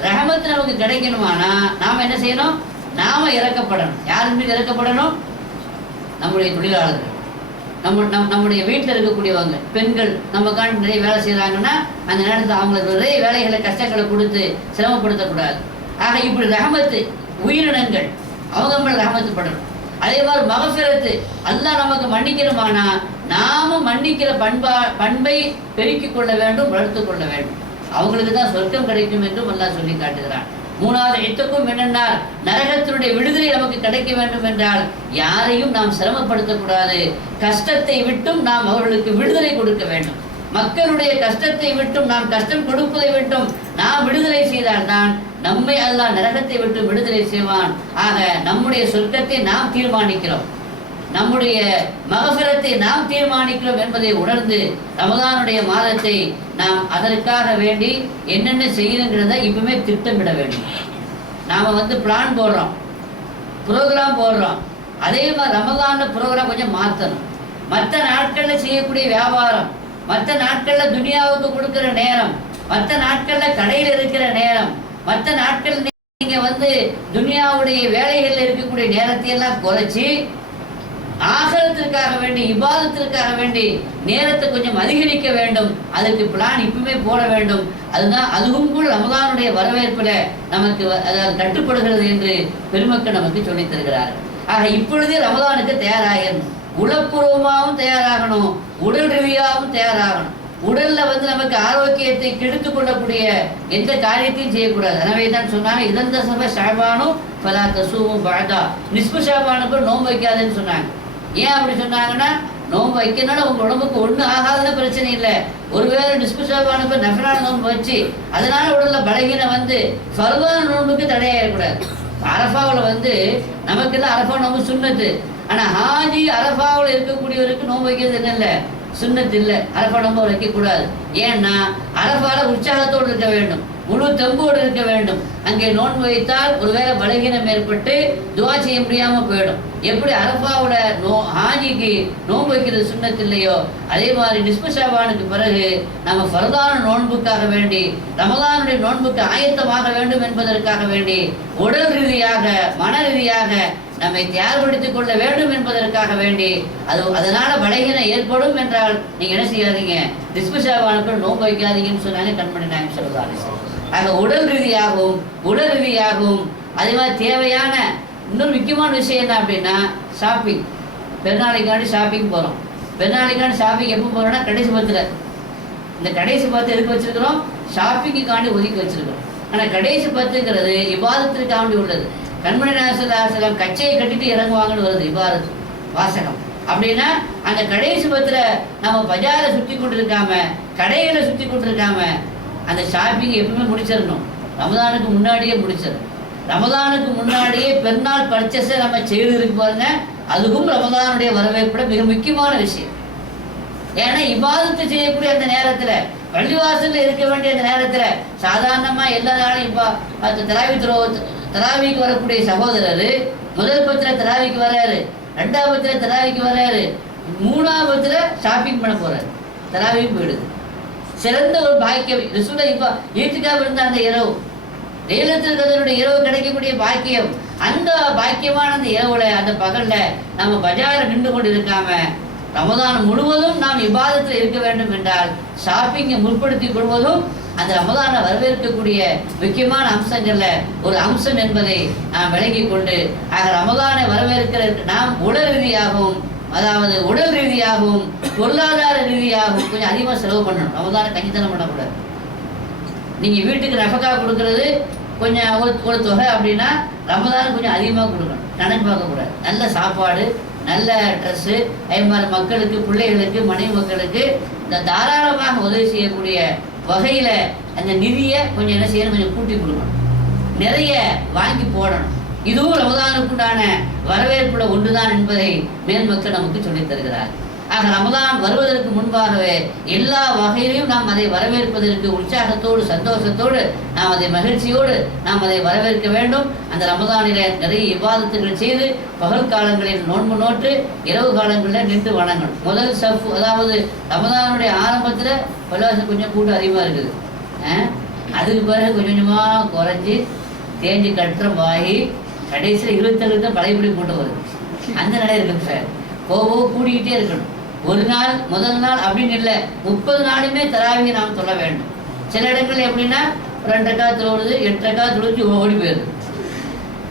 ரஹமத்து நமக்கு கிடைக்கணுமானா நாம் என்ன செய்யணும்? நாம இறக்கப்படணும். யார் மீது இறக்கப்படணும்? நம்முடைய தொழிலாளர்கள், நம்முடைய வீட்டில் இருக்கக்கூடியவங்க, பெண்கள் நமக்கான நிறைய வேலை செய்கிறாங்கன்னா அந்த நேரத்தில் அவங்களுக்கு நிறைய வேலைகளை கஷ்டங்களை கொடுத்து சிரமப்படுத்தக்கூடாது. ஆக இப்படி ரஹமத்து உயிரினங்கள் அவங்க மேலே ரஹமத்து படணும். அதே மாதிரி மகஃபிரத்து அல்லாஹ் நமக்கு மன்னிக்கணுமானா நாம மன்னிக்கிற பண்பை பெருக்கிக் கொள்ள வேண்டும், வளர்த்து கொள்ள வேண்டும். அவங்களுக்கு தான் சொர்க்கம் கிடைக்கும் என்றும் அல்லாஹ் சொல்லி காட்டுகிறான். 3வது எத்துக்கும் என்னென்னால் நரகத்தினுடைய விடுதலை நமக்கு கிடைக்க வேண்டும் என்றால் யாரையும் நாம் சிரமப்படுத்தக்கூடாது, கஷ்டத்தை விட்டும் நாம் அவர்களுக்கு விடுதலை கொடுக்க வேண்டும். மக்களுடைய கஷ்டத்தை விட்டும் நாம் கஷ்டம் கொடுப்பதை விட்டும் நாம் விடுதலை செய்தால்தான் நம்மை அல்லாஹ் நரகத்தை விட்டு விடுதலை செய்வான். ஆக நம்முடைய சொர்க்கத்தை நாம் தீர்மானிக்கிறோம். நம்முடைய மகஃபிரத்தை நாம் தீர்மானிக்கிறோம் என்பதை உணர்ந்து ரமதானுடைய மாதத்தை நாம் அதற்காக வேண்டி என்னென்ன செய்யணுங்கிறத இப்பவுமே திட்டமிட வேண்டும். நாம் பிளான் போடுறோம், ப்ரோக்ராம் போடுறோம். அதே மாதிரி ரமதானில் ப்ரோக்ராம் கொஞ்சம் மாற்றணும். மற்ற நாட்களில் செய்யக்கூடிய வியாபாரம், மற்ற நாட்களில் துனியாவுக்கு கொடுக்குற நேரம், மற்ற நாட்களில் கடையில் இருக்கிற நேரம், மற்ற நாட்கள் நீங்கள் துனியாவுடைய வேலைகளில் இருக்கக்கூடிய நேரத்தை எல்லாம் குறைச்சி ஆகரத்திற்காக வேண்டி இபாதத்திற்காக வேண்டி நேரத்தை கொஞ்சம் அதிகரிக்க வேண்டும். அதுக்கு பிளான் இப்பவுமே போட வேண்டும். அதுவும் கூட ரமதானுடைய வரவேற்பில் நமக்கு அதாவது கட்டுப்படுகிறது என்று பெருமக்கள் நமக்கு சொல்லித் தருகிறார்கள். ஆக இப்பொழுதே ரமதானுக்கு தயாராகணும். உளப்பூர்வமாகவும் தயாராகணும், உடல் ரீதியாகவும் தயாராகணும். உடல்ல நமக்கு ஆரோக்கியத்தை கெடுத்து கொள்ளக்கூடிய எந்த காரியத்தையும் செய்யக்கூடாது. எனவே தான் சொன்னாங்க, இதந்த சபை ஷாபானும் பலா தசூவும் பாதா நிஸ்பு ஷாபானுக்கு நோன்பு வைக்காதுன்னு சொன்னாங்க. ஏன் அப்படி சொன்னாங்கன்னா, நோன்பு வைக்கனால உங்க உடம்புக்கு ஒன்றும் ஆகாதுன்னு பிரச்சனை இல்லை. ஒருவேளை நிஸ்பு ஷாபானுக்கு நஃபிலான நோன்பு வச்சு அதனால உடல்ல பலகீனம் ஃபர்தான நோன்புக்கு தடையாயிடக்கூடாது. அரஃபாவில் நமக்கெல்லாம் அரஃபா நோன்பு சுன்னத்து. ஆனா ஹாஜி அரஃபாவில் இருக்கக்கூடியவருக்கு நோன்பு வைக்கிறது என்ன இல்லை, சுன்னத்து இல்லை. அரஃபா நோன்பு வைக்கக்கூடாது. ஏன்னா அரஃபால உற்சாகத்தோடு இருக்க வேண்டும், முழு தெம்போடு இருக்க வேண்டும். அங்கே நோன்பு வைத்தால் ஒருவேளை பலகீனம் ஏற்பட்டு துவா செய்ய முடியாம போயிடும். எப்படி அரஃபாவோட ஹாஜிக்கு நோன்பு வைக்கிறது சுன்னத்து இல்லையோ, அதே மாதிரி நிஸ்பு ஷாபானுக்கு பிறகு நம்ம ஃபர்தான நோன்புக்காக வேண்டி ரமதானுடைய நோன்புக்கு ஆயத்தமாக வேண்டும் என்பதற்காக வேண்டி உடல் ரீதியாக மன ரீதியாக நம்மை தயார்படுத்திக் கொள்ள வேண்டும் என்பதற்காக வேண்டி அதனால பலகீனம் ஏற்படும் என்றால் நீங்க என்ன செய்யாதீங்க, நிஸ்பு ஷாபானுக்கு நோன்பு வைக்காதீங்கன்னு சொன்னாங்க கண்மணி நாயகம் ஸல்லல்லாஹு அலைஹி வஸல்லம். ஆக உடல் ரீதியாகவும் அதே மாதிரி தேவையான இன்னொரு முக்கியமான விஷயம் என்ன அப்படின்னா ஷாப்பிங். பெருநாளைக்காண்டி ஷாப்பிங் போகிறோம். பெருநாளைக்காண்டி ஷாப்பிங் எப்போ போகிறோம்னா கடைசி பத்தில். இந்த கடைசி பத்து எதுக்கு வச்சுருக்கிறோம், ஷாப்பிங்குக்காண்டி ஒதுக்கி வச்சுருக்கிறோம். ஆனால் கடைசி பத்துங்கிறது இபாதத்திற்காண்டி உள்ளது. கண்மணி நாயகம் ஸல்லல்லாஹு அலைஹி வஸல்லம் கச்சையை கட்டிட்டு இறங்குவாங்கன்னு வருது இபாதத் வாசகம். அப்படின்னா அந்த கடைசி பத்தில் நம்ம பஜாரை சுற்றி கொண்டு இருக்காம, கடைகளை சுற்றி கொண்டு இருக்காம அந்த ஷாப்பிங் எப்பவுமே முடிச்சிடணும். ரமதானுக்கு முன்னாடியே முடிச்சிடணும். ரமதானுக்கு முன்னாடியே பெருநாள் பர்ச்சேஸை நம்ம செய்து இருக்கு பாருங்க, அதுவும் ரமதானுடைய வரவேற்பட மிக முக்கியமான விஷயம். ஏன்னா இபாதத்து செய்யக்கூடிய அந்த நேரத்தில், பள்ளிவாசலில் இருக்க வேண்டிய அந்த நேரத்தில் சாதாரணமாக எல்லா நாளும் இப்போ தராவிக்கு வரக்கூடிய சகோதரர் முதல் பத்தில் தராவிக்கு வர்றாரு, ரெண்டாவது பத்தில் தராவிக்கு வர்றாரு, மூணாவது பத்தில் ஷாப்பிங் பண்ண போறாரு, தராவிக்கு போயிடுது. சிறந்த ஒரு பாக்கியம். ரசூலுல்லாஹ் இப்போ ஈத்திகாஃப் இருந்த அந்த இரவு, லைலத்துல் கத்ருடைய இரவு கிடைக்கக்கூடிய பாக்கியம். அந்த பாக்கியமான அந்த இரவுல அந்த பகல்ல நம்ம பஜாரை நின்று கொண்டு இருக்காம ரமதான் முழுவதும் நாம் இபாதத்தில் இருக்க வேண்டும் என்றால் ஷாப்பிங்கை முற்படுத்திக் கொள்வதும் அந்த ரமதானை வரவேற்கக்கூடிய முக்கியமான அம்சங்கள்ல ஒரு அம்சம் என்பதை நாம் விளங்கி கொண்டு ஆக ரமதானை வரவேற்கிற நாம் உடல் ரீதியாகவும் அதாவது உடல் ரீதியாகவும் பொருளாதார ரீதியாகவும் கொஞ்சம் அதிகமாக செலவு பண்ணணும். ரமதானை கஞ்சித்தனம் பண்ணக்கூடாது. நீங்கள் வீட்டுக்கு நஃபகா கொடுக்கறது கொஞ்சம் ஒரு தொகை அப்படின்னா ரமதானுக்கு கொஞ்சம் அதிகமாக கொடுக்கணும், கணக்கு பார்க்கக்கூடாது. நல்ல சாப்பாடு, நல்ல ட்ரெஸ்ஸு, அதே மாதிரி மக்களுக்கு, பிள்ளைகளுக்கு, மனைவி மக்களுக்கு இந்த தாராளமாக உதவி செய்யக்கூடிய வகையில் அந்த நிதியை கொஞ்சம் என்ன செய்யணும், கொஞ்சம் கூட்டி கொடுக்கணும், நிறைய வாங்கி போடணும். இதுவும் ரமதானுக்குண்டான வரவேற்புள்ள ஒன்றுதான் என்பதை மேல் மக்கள் நமக்கு சொல்லித் தருகிறார். ஆக ரமதான் வருவதற்கு முன்பாகவே எல்லா வகையிலையும் நாம் அதை வரவேற்பதற்கு உற்சாகத்தோடு சந்தோஷத்தோடு நாம் அதை மகிழ்ச்சியோடு நாம் அதை வரவேற்க வேண்டும். அந்த ரமதானில நிறைய இபாதத்துகள் செய்து பகல் காலங்களில் நோன்பு நோற்று இரவு காலங்களில் நின்று வணங்கணும். முதல் சஃப் அதாவது ரமதானுடைய ஆரம்பத்தில் பள்ளிவாசல் கொஞ்சம் கூட்டம் அதிகமாக இருக்குது. அதுக்கு பிறகு கொஞ்சம் கொஞ்சமாக குறைஞ்சி தேஞ்சி கட்டுறமாகி கடைசியில் 27 பழையபடி கூட்டம் வருது. அந்த நடை இருக்குது சார். போக கூடிக்கிட்டே இருக்கணும். ஒரு நாள் முதல் நாள் அப்படின்னு இல்லை, 30 நாளுமே தராவியை நாம் சொல்ல வேண்டும். சில இடங்கள் எப்படின்னா 2 ரக்காத்து தொழுது 8 ரக்காத்து தொழுச்சு ஓடி போயிடுது.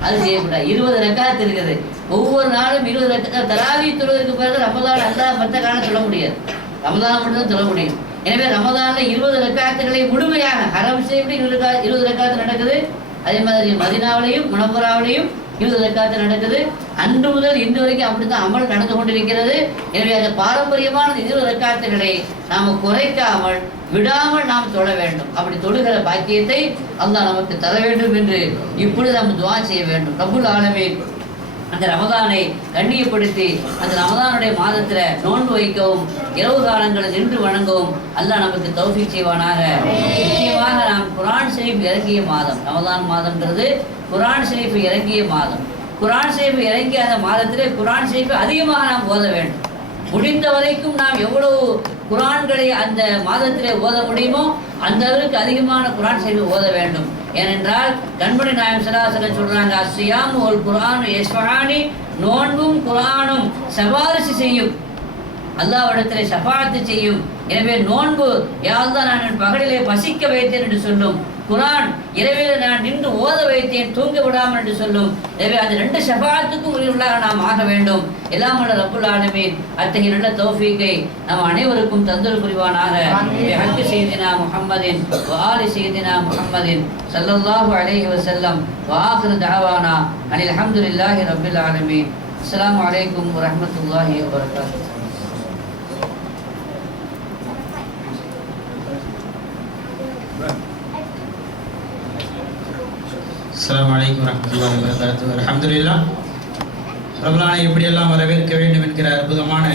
அது செய்யக்கூடாது. 20 ரக்காத்து இருக்குது. ஒவ்வொரு நாளும் 20 ரக்காத்து தராவி தொழுவதற்கு பிறகு ரமதான் அல்லா மற்ற காலம் சொல்ல முடியாது. ரமதான் மட்டும்தான் சொல்ல முடியும். எனவே ரமதானில் 20 ரக்காத்துகளை முழுமையாக ஹரம் செய்யப்படி 20 ரக்காத்து நடக்குது. அதே மாதிரி மதீனாவிலையும் முனவ்வராவிலையும் 20 ரக்காத்து நடக்குது. அன்று முதல் இன்று வரைக்கும் அப்படித்தான் அமல் நடந்து கொண்டிருக்கிறது. எனவே அந்த பாரம்பரியமான 20 ரக்காத்துகளை நாம் குறைக்காமல் விடாமல் நாம் தொழ வேண்டும். அப்படி தொழுகிற பாக்கியத்தை அல்லாஹ் நமக்கு தர வேண்டும் என்று இப்பொழுது நாம் துஆ செய்ய வேண்டும். ரப்புல் ஆலமீன் அந்த ரமதானை கண்ணியப்படுத்தி அந்த ரமதானுடைய மாதத்தில் நோன்பு வைக்கவும் இரவு காலங்களில் நின்று வணங்கவும் அல்லாஹ் நமக்கு தௌஃபீக் செய்வானாக. நிச்சயமாக நாம் குர்ஆன் ஷரீஃப் இறங்கிய மாதம் ரமதான் மாதம்ன்றது குர்ஆன் ஷரீஃப் இறங்கிய மாதம். குர்ஆன் ஷரீஃப் இறங்கிய அந்த மாதத்திலே குர்ஆன் ஷரீஃப் அதிகமாக நாம் ஓத வேண்டும். முடிந்த வரைக்கும் நாம் எவ்வளவு குர்ஆன்களை அந்த மாதத்திலே ஓத முடியுமோ அந்த அளவுக்கு அதிகமான குர்ஆன் ஷரீஃப் ஓத வேண்டும். ஏனென்றால் கண்மணி நாயகம் ஸல்லல்லாஹு அலைஹி வஸல்லம் சொல்றாங்க, அஸ்ஸியாமு வல் குர்ஆனு யஸ்ஃபஆனி, நோன்பும் குர்ஆனும் சிபாரிசு செய்யும், அல்லாஹ்விடத்திலே ஷஃபாஅத்து செய்யும். எனவே நோன்பு யா அல்லாஹ் நான் என் பகலிலே பசிக்க வைத்தேன் என்று சொல்லும், குர்ஆன் இரவிலே நான் நின்று ஓத வைத்தேன் தூங்க விடாமல் என்று சொல்லும். எனவே அந்த ரெண்டு ஷஃபாஅத்துக்கும் உரியவர்களாக நாம் ஆக வேண்டும். எல்லாம் வல்ல ரப்புல் ஆலமீன் அத்தகைய நல்ல தௌஃபீக்கை நம் அனைவருக்கும் தந்தல் புரிவானாக. பிஹக்கி சய்யிதினா முஹம்மதின் வ ஆலி சய்யிதினா முஹம்மதின் ஸல்லல்லாஹு அலைஹி வஸல்லம் வ ஆகிரு தஅவானா அனில் ஹம்துலில்லாஹி ரப்பில் ஆலமீன். அஸ்ஸலாமு அலைக்கும் வ ரஹ்மத்துல்லாஹி வ பரகாத்துஹு. அஸ்ஸலாமு அலைக்கும் வரஹ்மத்துல்லாஹி வபரகாத்துஹு. அல்ஹம்துலில்லாஹ். ரமலானை எப்படியெல்லாம் வரவேற்க வேண்டும் என்கிற அற்புதமான